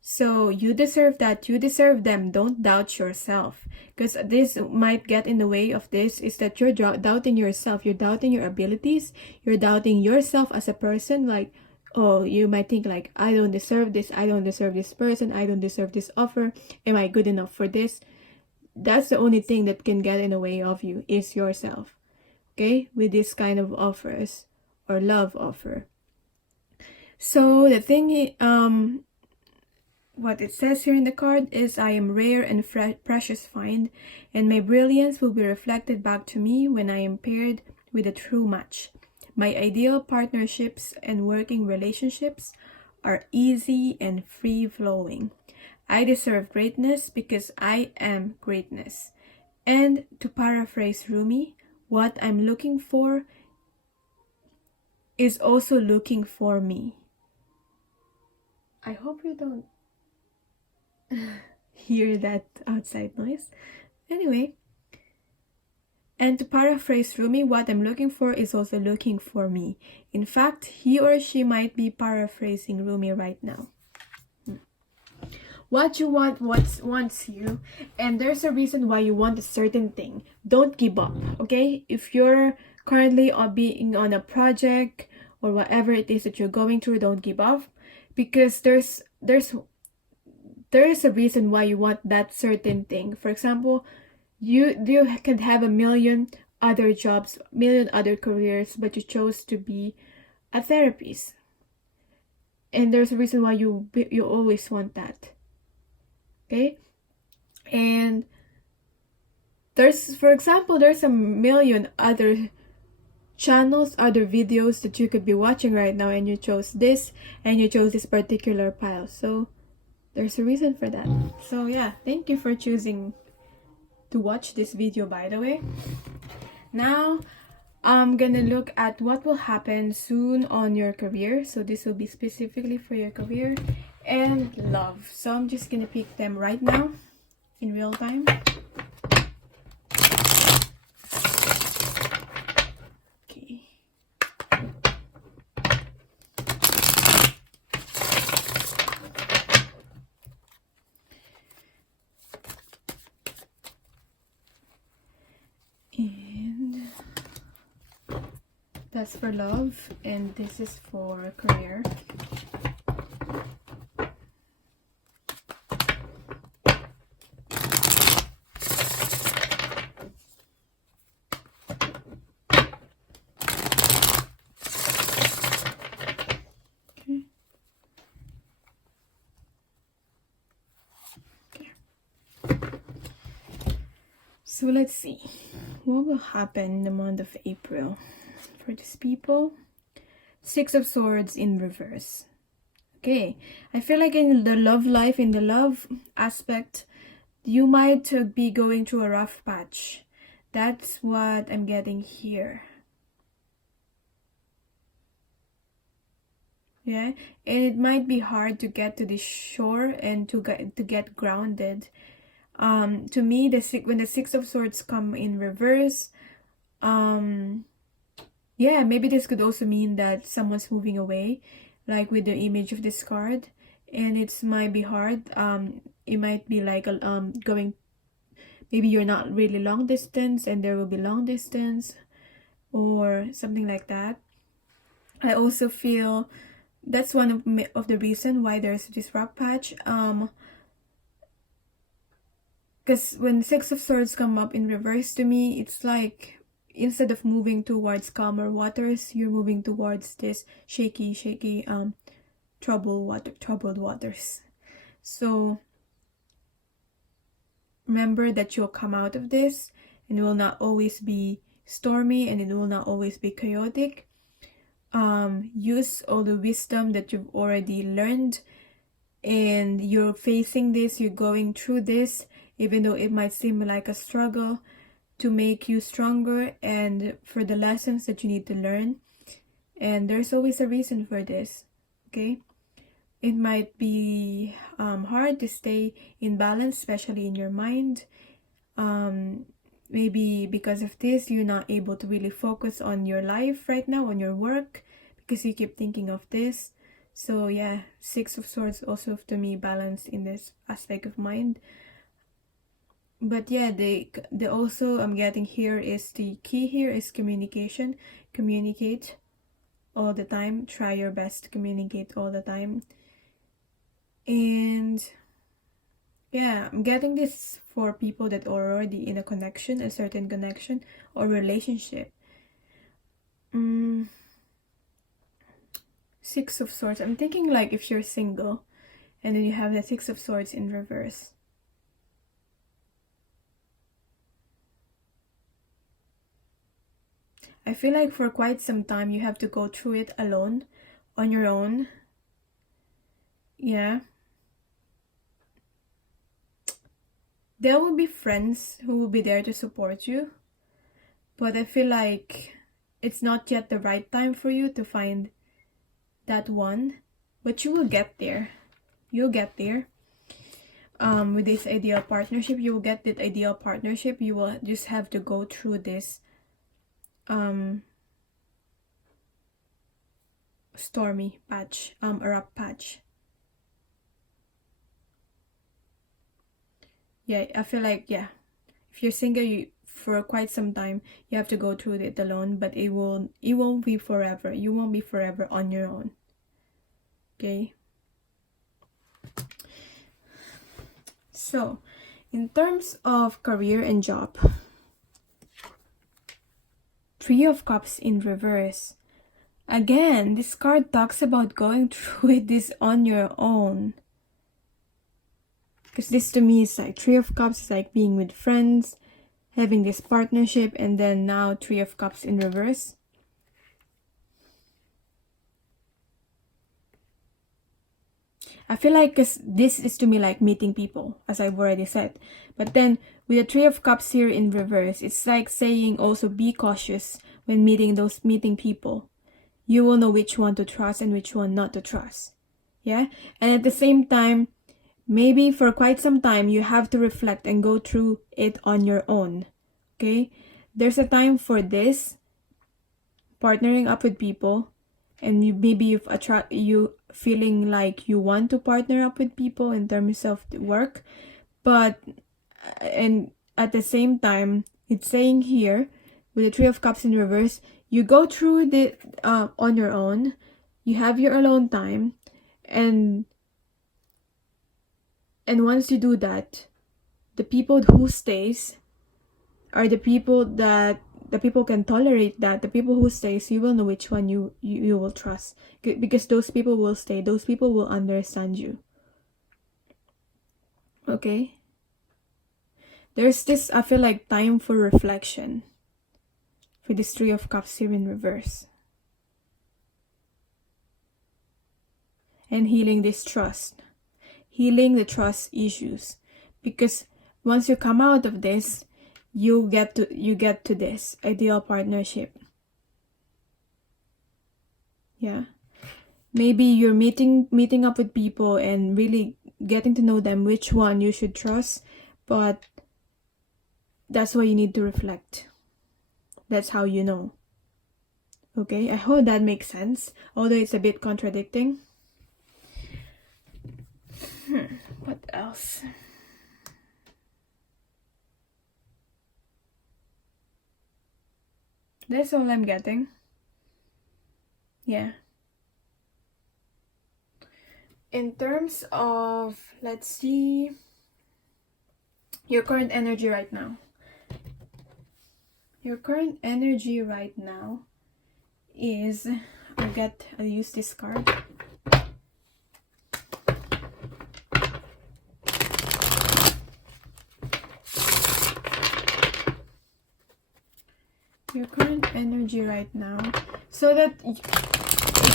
So you deserve that, you deserve them. Don't doubt yourself, because this might get in the way of this, is that you're doubting yourself, you're doubting your abilities, you're doubting yourself as a person. Like, oh, you might think like, I don't deserve this, I don't deserve this person, I don't deserve this offer, am I good enough for this? That's the only thing that can get in the way of you, is yourself. Okay, with this kind of offers or love offer. So the thing what it says here in the card is, I am rare and precious find, and my brilliance will be reflected back to me when I am paired with a true match. My ideal partnerships and working relationships are easy and free-flowing. I deserve greatness because I am greatness. And to paraphrase Rumi, what I'm looking for is also looking for me. I hope you don't hear that outside noise. Anyway, and to paraphrase Rumi, what I'm looking for is also looking for me. In fact, he or she might be paraphrasing Rumi right now. What you want wants you, and there's a reason why you want a certain thing. Don't give up, okay? If you're currently being on a project or whatever it is that you're going through, don't give up, because there is a reason why you want that certain thing. For example, you can have a million other jobs, million other careers, but you chose to be a therapist, and there's a reason why you always want that. Okay, and for example, there's a million other channels, other videos that you could be watching right now, and you chose this, and you chose this particular pile. So there's a reason for that. So yeah, thank you for choosing to watch this video, by the way. Now I'm gonna look at what will happen soon on your career. So this will be specifically for your career and love. So I'm just gonna pick them right now in real time. Okay. And that's for love, and this is for career. So let's see what will happen in the month of April for these people. Six of Swords in reverse. Okay, I feel like in the love life, in the love aspect, you might be going through a rough patch. That's what I'm getting here. Yeah, and it might be hard to get to the shore and to get grounded. To me, when the Six of Swords come in reverse, yeah, maybe this could also mean that someone's moving away, like with the image of this card, and it might be hard. It might be like going, maybe you're not really long distance and there will be long distance or something like that. I also feel that's one of the reason why there's this rough patch. Because when Six of Swords come up in reverse, to me, it's like instead of moving towards calmer waters, you're moving towards this shaky, troubled waters. So remember that you'll come out of this, and it will not always be stormy, and it will not always be chaotic. Use all the wisdom that you've already learned, and you're facing this, you're going through this, even though it might seem like a struggle, to make you stronger and for the lessons that you need to learn. And there's always a reason for this, okay? It might be hard to stay in balance, especially in your mind. Maybe because of this, you're not able to really focus on your life right now, on your work, because you keep thinking of this. So yeah, Six of Swords also to me balance in this aspect of mind. But yeah, the also I'm getting here is the key here is communication. Communicate all the time. Try your best to communicate all the time. And yeah, I'm getting this for people that are already in a connection, a certain connection or relationship. Six of Swords. I'm thinking like if you're single And then you have the Six of Swords in reverse. I feel like for quite some time you have to go through it alone, on your own. Yeah. There will be friends who will be there to support you, but I feel like it's not yet the right time for you to find that one, but you will get there. You'll get there. With this ideal partnership, you will get that ideal partnership. You will just have to go through this stormy patch, a rough patch. Yeah, I feel like, yeah, if you're single, for quite some time you have to go through it alone, but it won't be forever. You won't be forever on your own. Okay, so in terms of career and job, Three of Cups in reverse. Again, this card talks about going through this on your own. Because this to me is like Three of Cups is like being with friends, having this partnership, and then now Three of Cups in reverse. I feel like this is to me like meeting people, as I've already said. But then with the Three of Cups here in reverse, it's like saying also be cautious when meeting people. You will know which one to trust and which one not to trust. Yeah? And at the same time, maybe for quite some time, you have to reflect and go through it on your own. Okay? There's a time for this, partnering up with people, and you feeling like you want to partner up with people in terms of work, but and at the same time, it's saying here with the Three of Cups in reverse, you go through the on your own, you have your alone time, and once you do that, the people who stays are the people can tolerate that. The people who stays, you will know which one you will trust, because those people will stay. Those people will understand you. Okay? There's this, I feel like, time for reflection for this Three of Cups here in reverse. And healing this trust. Healing the trust issues. Because once you come out of this, you get to this ideal partnership. Yeah. Maybe you're meeting up with people and really getting to know them, which one you should trust, but that's why you need to reflect. That's how you know. Okay, I hope that makes sense, although it's a bit contradicting. What else? That's all I'm getting. Yeah. In terms of, let's see, your current energy right now. Your current energy right now is, I'll use this card. Your current energy right now, so that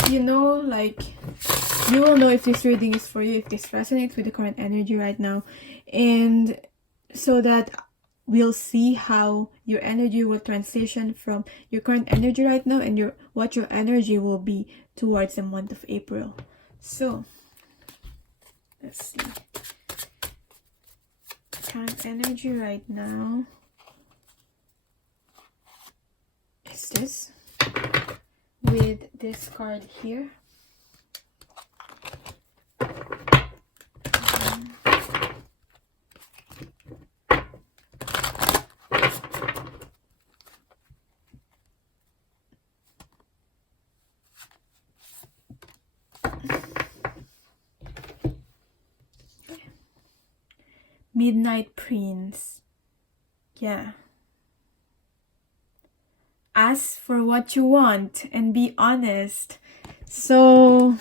you know, like, you will know if this reading is for you, if this resonates with the current energy right now, and so that we'll see how your energy will transition from your current energy right now and what your energy will be towards the month of April. So let's see. Current energy right now is this, with this card here. Midnight Prince. Yeah. Ask for what you want and be honest. So,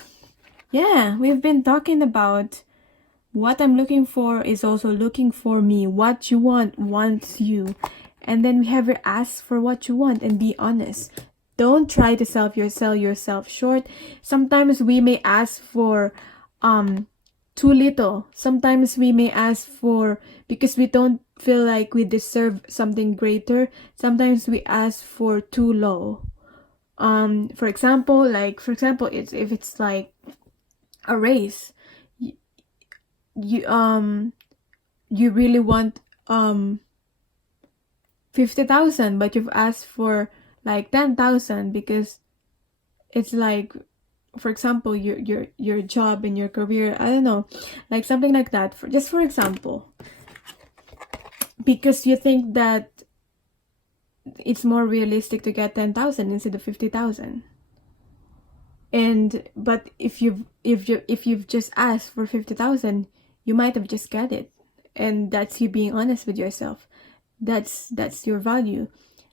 yeah, we've been talking about What I'm looking for is also looking for me. What you want wants you. And then we have your ask for what you want and be honest. Don't try to sell yourself short. Sometimes we may ask for too little. Sometimes we may ask for because we don't feel like we deserve something greater. Sometimes we ask for too low. For example, it's if it's like a race, you really want 50,000, but you've asked for like 10,000 because it's like, for example, your job and your career, I don't know, like something like that, for example, because you think that it's more realistic to get 10,000 instead of 50,000. And but if you've just asked for 50,000, you might have just got it, and that's you being honest with yourself. That's your value.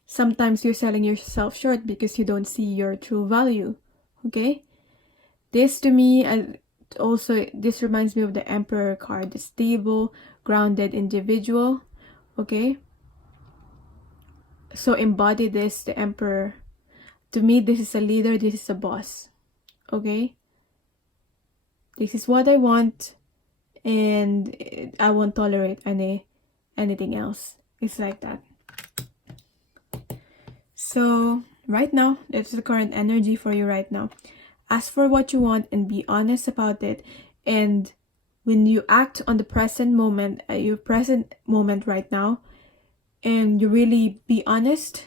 Sometimes you're selling yourself short because you don't see your true value. Okay, this to me, this reminds me of the Emperor card, the stable, grounded individual. Okay, so embody this, the Emperor. To me, this is a leader, this is a boss. Okay, this is what I want, and I won't tolerate anything else. It's like that. So right now, that's the current energy for you right now. Ask for what you want and be honest about it. And when you act on the present moment, your present moment right now, and you really be honest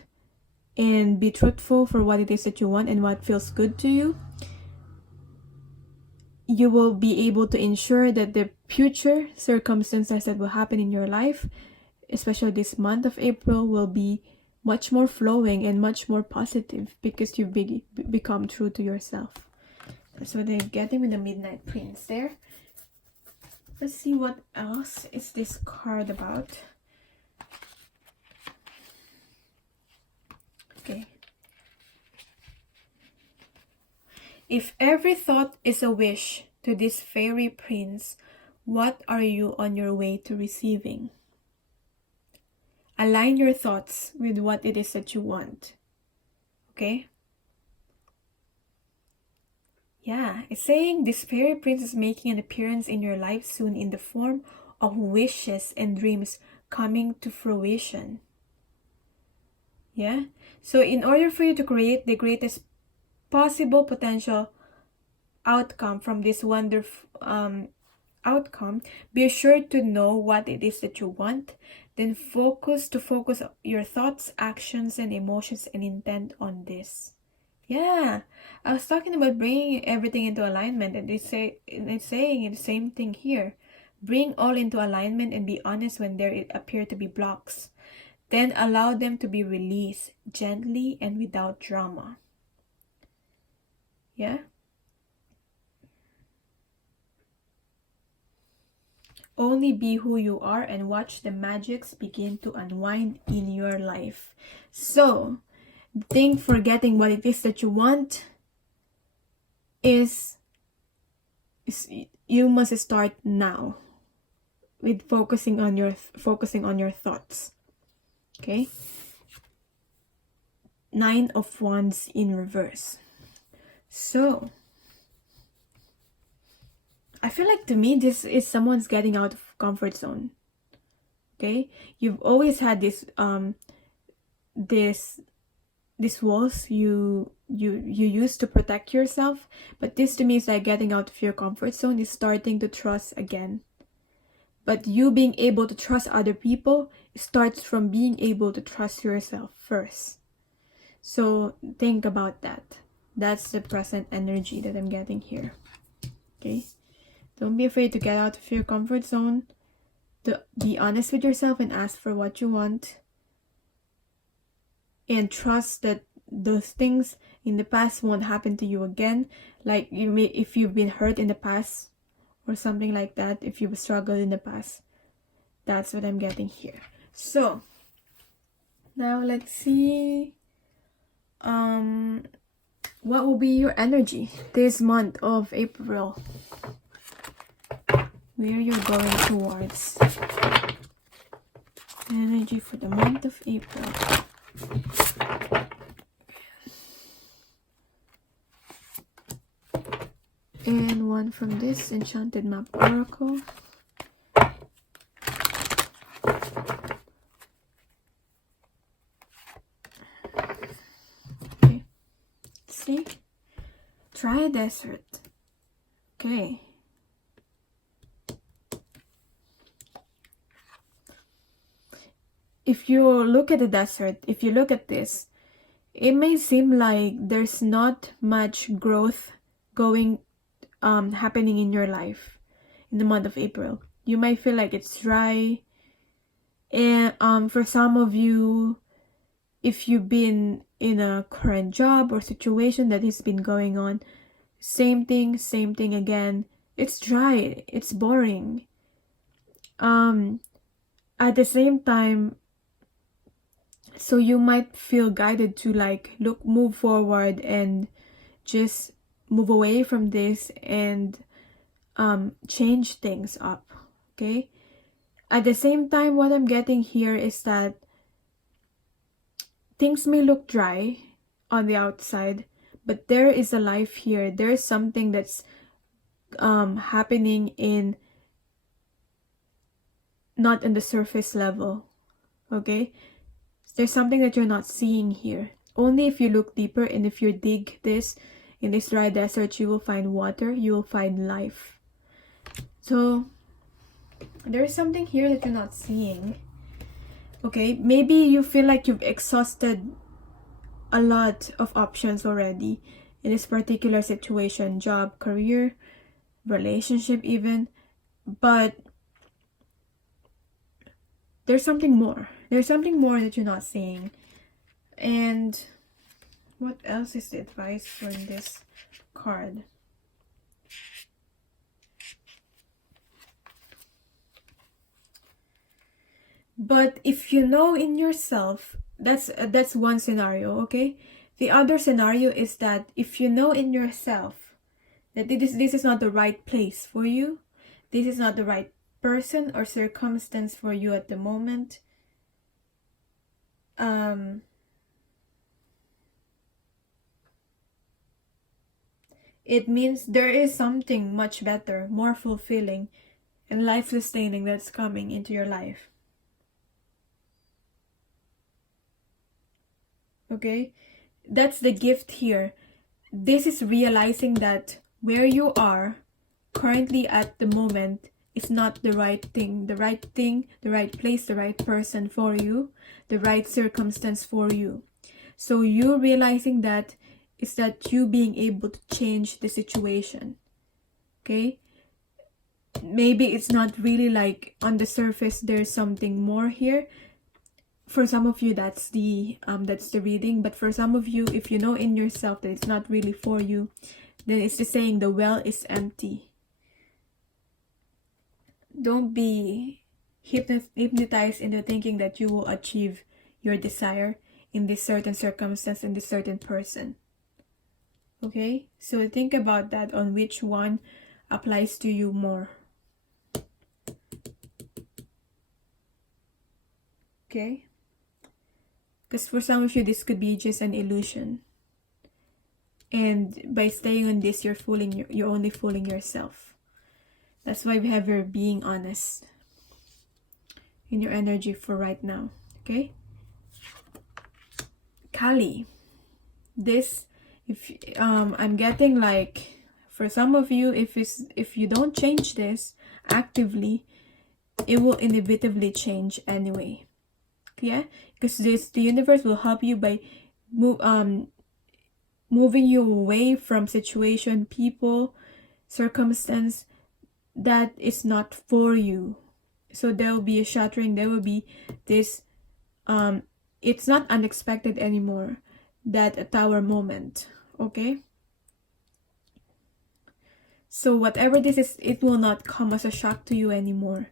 and be truthful for what it is that you want and what feels good to you, you will be able to ensure that the future circumstances that will happen in your life, especially this month of April, will be much more flowing and much more positive because you've become true to yourself. That's what they're getting with the Midnight Prince there. Let's see what else is this card about. Okay. If every thought is a wish to this fairy prince, what are you on your way to receiving? Align your thoughts with what it is that you want. Okay? Yeah, it's saying this fairy prince is making an appearance in your life soon in the form of wishes and dreams coming to fruition. Yeah? So in order for you to create the greatest possible potential outcome from this wonderful outcome, be sure to know what it is that you want. Then focus your thoughts, actions, and emotions and intent on this. Yeah, I was talking about bringing everything into alignment, and it's saying the same thing here. Bring all into alignment and be honest when there appear to be blocks. Then allow them to be released gently and without drama. Yeah? Only be who you are and watch the magics begin to unwind in your life. So, the thing for getting what it is that you want is you must start now with focusing on your thoughts. Okay? 9 of Wands in reverse. So, I feel like to me this is someone's getting out of comfort zone. Okay? You've always had this walls you use to protect yourself, but this to me is like getting out of your comfort zone, is starting to trust again. But you being able to trust other people starts from being able to trust yourself first. So think about that. That's the present energy that I'm getting here. Okay? Don't be afraid to get out of your comfort zone. To be honest with yourself and ask for what you want. And trust that those things in the past won't happen to you again. Like if you've been hurt in the past or something like that, if you've struggled in the past. That's what I'm getting here. So now let's see what will be your energy this month of April. where you're going towards. Energy for the month of April. And one from this Enchanted Map Oracle. Okay. See? Try a desert. Okay. If you look at the desert, if you look at this, it may seem like there's not much growth happening in your life in the month of April. You might feel like it's dry. And for some of you, if you've been in a current job or situation that has been going on, same thing again. It's dry. It's boring. At the same time, so you might feel guided to like move forward and just move away from this and change things up. Okay. At the same time, what I'm getting here is that things may look dry on the outside, but there is a life here. There is something that's happening in not in the surface level. Okay. There's something that you're not seeing here. Only if you look deeper and if you dig this in this dry desert, you will find water, you will find life. So there is something here that you're not seeing. Okay, maybe you feel like you've exhausted a lot of options already in this particular situation, job, career, relationship even, but there's something more. There's something more that you're not seeing. And what else is the advice for this card? But if you know in yourself, that's one scenario, okay? The other scenario is that if you know in yourself that this is not the right place for you, this is not the right person or circumstance for you at the moment, it means there is something much better, more fulfilling, and life-sustaining that's coming into your life. Okay? That's the gift here. This is realizing that where you are currently at the moment is not the right thing, the right place, the right person for you, the right circumstance for you. So you realizing that is that you being able to change the situation. Okay? Maybe it's not really like on the surface there's something more here. For some of you that's the reading, but for some of you, if you know in yourself that it's not really for you, then it's the saying the well is empty. Don't be hypnotized into thinking that you will achieve your desire in this certain circumstance, in this certain person. Okay? So think about that, on which one applies to you more. Okay? Because for some of you, this could be just an illusion. And by staying on this, you're only fooling yourself. That's why we have your being honest in your energy for right now. Okay? Kali. This, if I'm getting like, for some of you, if you don't change this actively, it will inevitably change anyway. Yeah, because the universe will help you by moving you away from situation, people, circumstance that is not for you. So there will be a shattering, there will be this it's not unexpected anymore, that a tower moment. Okay, so whatever this is, it will not come as a shock to you anymore,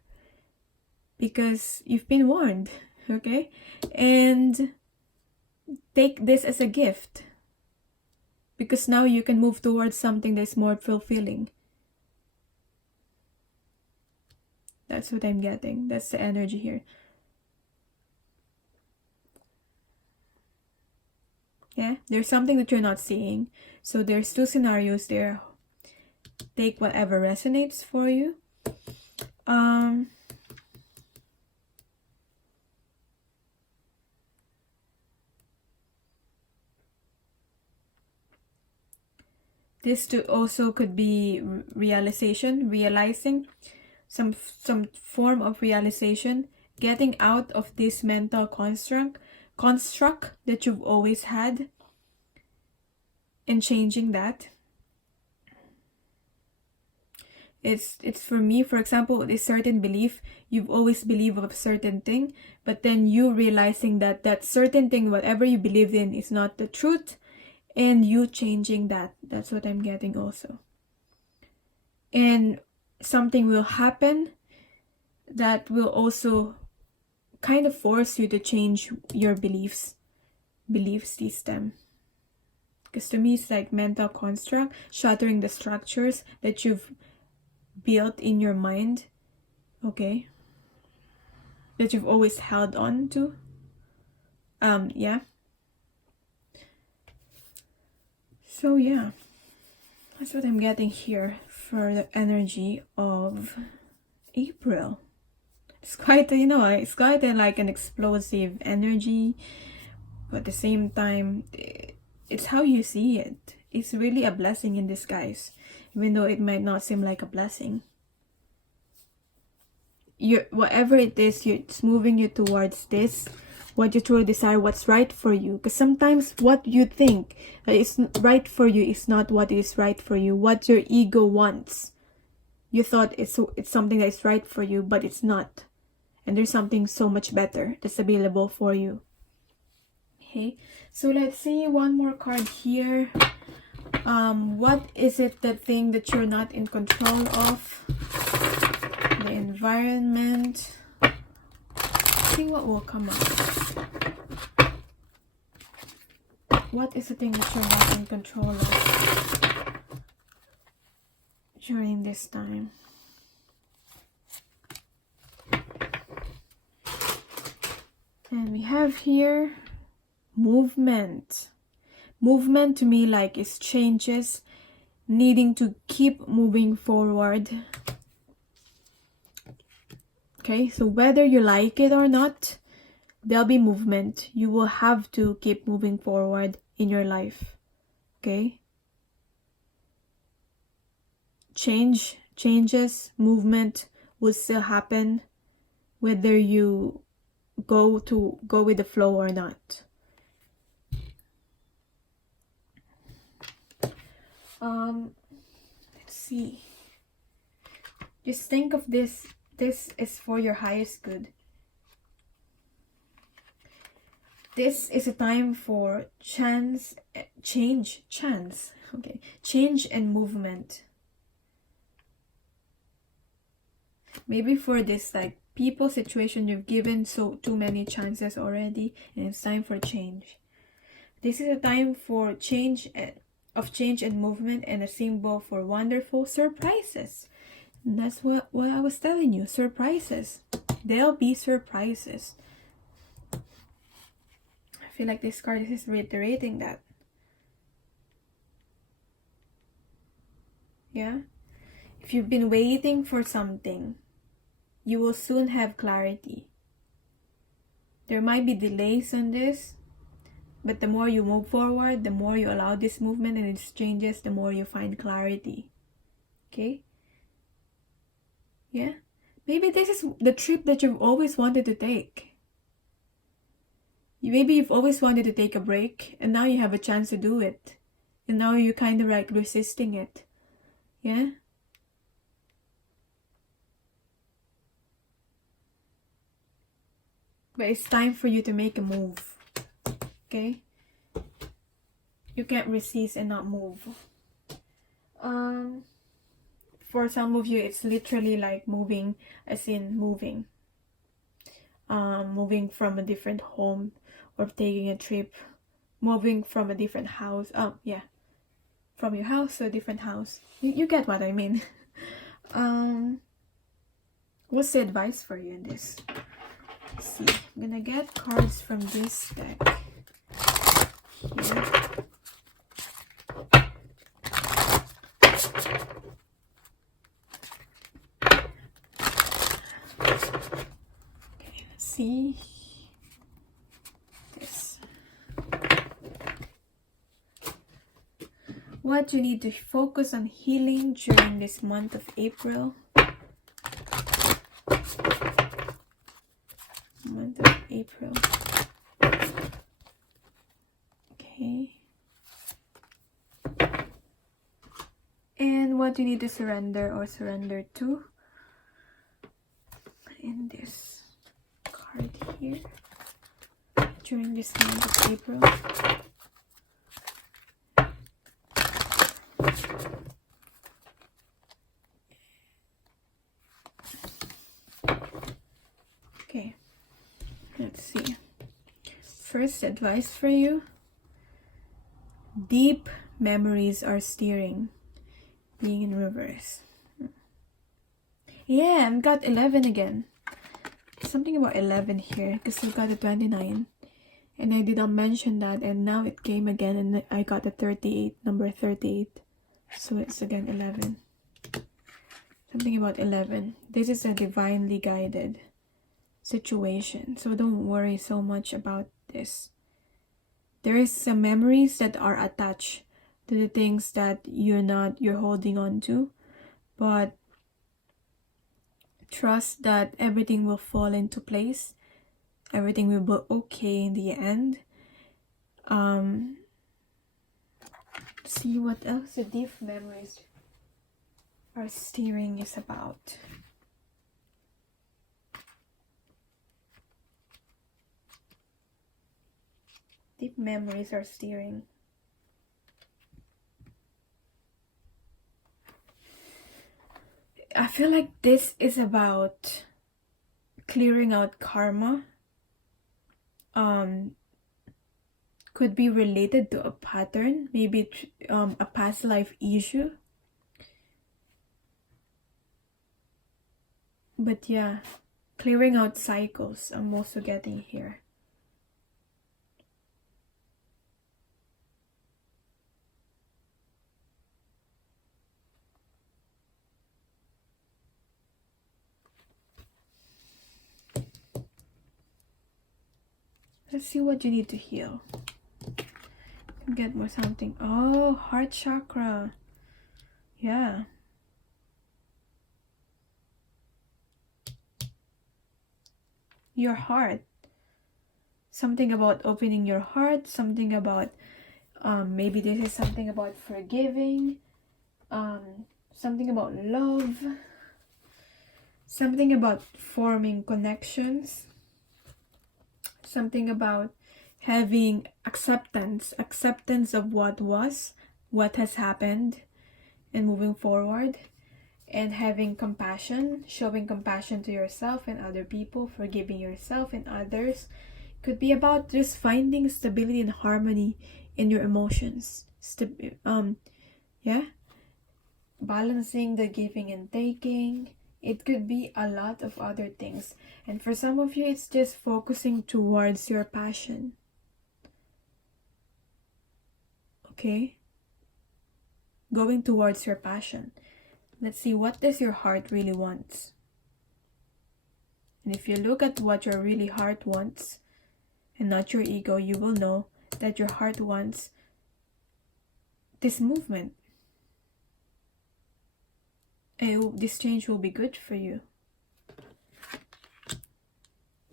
because you've been warned. Okay, and take this as a gift, because now you can move towards something that's more fulfilling. That's what I'm getting. That's the energy here. Yeah, there's something that you're not seeing. So there's two scenarios there. Take whatever resonates for you. This too also could be realizing some form of realization, getting out of this mental construct that you've always had, and changing that. It's for me, for example, this certain belief, you've always believed of a certain thing, but then you realizing that that certain thing, whatever you believed in, is not the truth, and you changing that. That's what I'm getting also. And something will happen that will also kind of force you to change your belief system. Because to me, it's like mental construct, shattering the structures that you've built in your mind, okay, that you've always held on to. Yeah. So yeah, that's what I'm getting here for the energy of April. It's quite, it's quite like an explosive energy, but at the same time, it's how you see it. It's really a blessing in disguise, even though it might not seem like a blessing. Whatever it is, it's moving you towards this, what you truly desire, what's right for you. Because sometimes what you think is right for you is not what is right for you. What your ego wants, you thought it's something that is right for you, but it's not. And there's something so much better that's available for you. Okay, so let's see one more card here. What is it, the thing that you're not in control of? The environment. See what will come up. What is the thing that you're not in control of during this time? And we have here movement. Movement to me like is changes, needing to keep moving forward. Okay, so whether you like it or not, there'll be movement. You will have to keep moving forward in your life. Okay? Changes, movement will still happen whether you go with the flow or not. Let's see. Just think of this. This is for your highest good. This is a time for change and movement. Maybe for this like people situation, you've given too many chances already, and it's time for change. This is a time for change and movement, and a symbol for wonderful surprises. And that's what I was telling you. Surprises. There'll be surprises. I feel like this card is reiterating that. Yeah? If you've been waiting for something, you will soon have clarity. There might be delays on this, but the more you move forward, the more you allow this movement and its changes, the more you find clarity. Okay? Yeah? Maybe this is the trip that you've always wanted to take. Maybe you've always wanted to take a break, and now you have a chance to do it. And now you're kind of like resisting it. Yeah? But it's time for you to make a move. Okay? You can't resist and not move. For some of you, it's literally like moving, as in moving. Moving from a different home, or taking a trip. Moving from a different house. Yeah. From your house to a different house. You get what I mean. What's the advice for you in this? Let's see. I'm gonna get cards from this deck here. Okay, let's see this. What you need to focus on healing during this month of April. Month of April. Okay. And what you need to surrender or surrender to in this card here during this month of April. Okay, let's see. First advice for you. Deep memories are steering. Being in reverse. Yeah, I've got 11 again. Something about 11 here because we've got a 29. And I did not mention that, and now it came again and I got a 38, number 38. So it's again 11. Something about 11. This is a divinely guided situation, so don't worry so much about this. There is some memories that are attached to the things that you're holding on to, but trust that everything will fall into place. Everything will be okay in the end. See what else the deep memories are steering is about. Deep memories are steering. I feel like this is about clearing out karma. Could be related to a pattern, maybe a past life issue. But yeah, clearing out cycles I'm also getting here. Let's see what you need to heal. Get more something. Oh, heart chakra. Yeah. Your heart. Something about opening your heart. Something about maybe this is something about forgiving. Something about love. Something about forming connections. Something about having acceptance of what was, what has happened, and moving forward, and having compassion, showing compassion to yourself and other people, forgiving yourself and others. Could be about just finding stability and harmony in your emotions. Balancing the giving and taking. It could be a lot of other things, and for some of you it's just focusing towards your passion. Okay, going towards your passion. Let's see, what does your heart really want? And if you look at what your really heart wants and not your ego, you will know that your heart wants this movement. And this change will be good for you.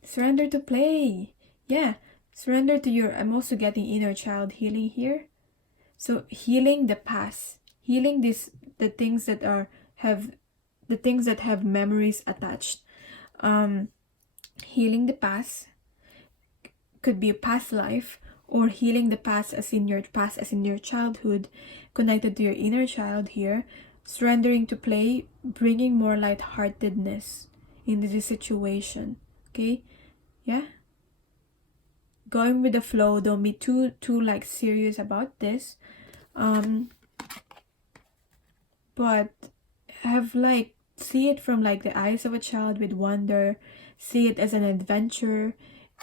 Surrender to play. Yeah, surrender to your, I'm also getting inner child healing here. So healing the past, healing the things that have memories attached. Healing the past could be a past life, or healing the past as in your childhood, connected to your inner child here. Surrendering to play, bringing more lightheartedness into this situation. Okay, yeah. Going with the flow. Don't be too like serious about this. But have like see it from like the eyes of a child with wonder, see it as an adventure,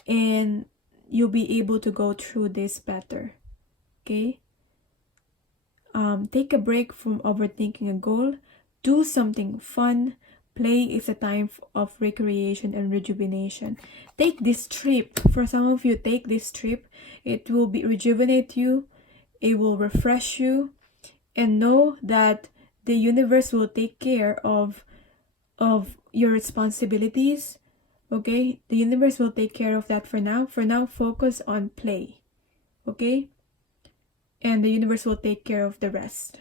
and you'll be able to go through this better. Okay? Take a break from overthinking a goal. Do something fun. Play is a time of recreation and rejuvenation. Take this trip. For some of you, take this trip. It will rejuvenate you. It will refresh you. And know that the universe will take care of your responsibilities. Okay? The universe will take care of that for now. For now, focus on play. Okay? And the universe will take care of the rest.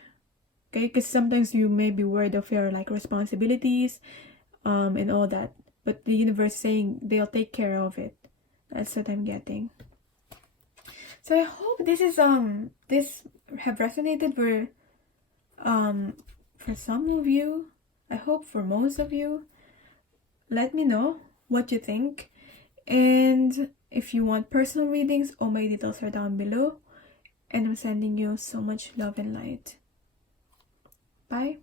Okay? Because sometimes you may be worried of your like responsibilities and all that. But the universe saying they'll take care of it. That's what I'm getting. So I hope this have resonated for some of you. I hope for most of you. Let me know what you think. And if you want personal readings, all my details are down below. And I'm sending you so much love and light. Bye.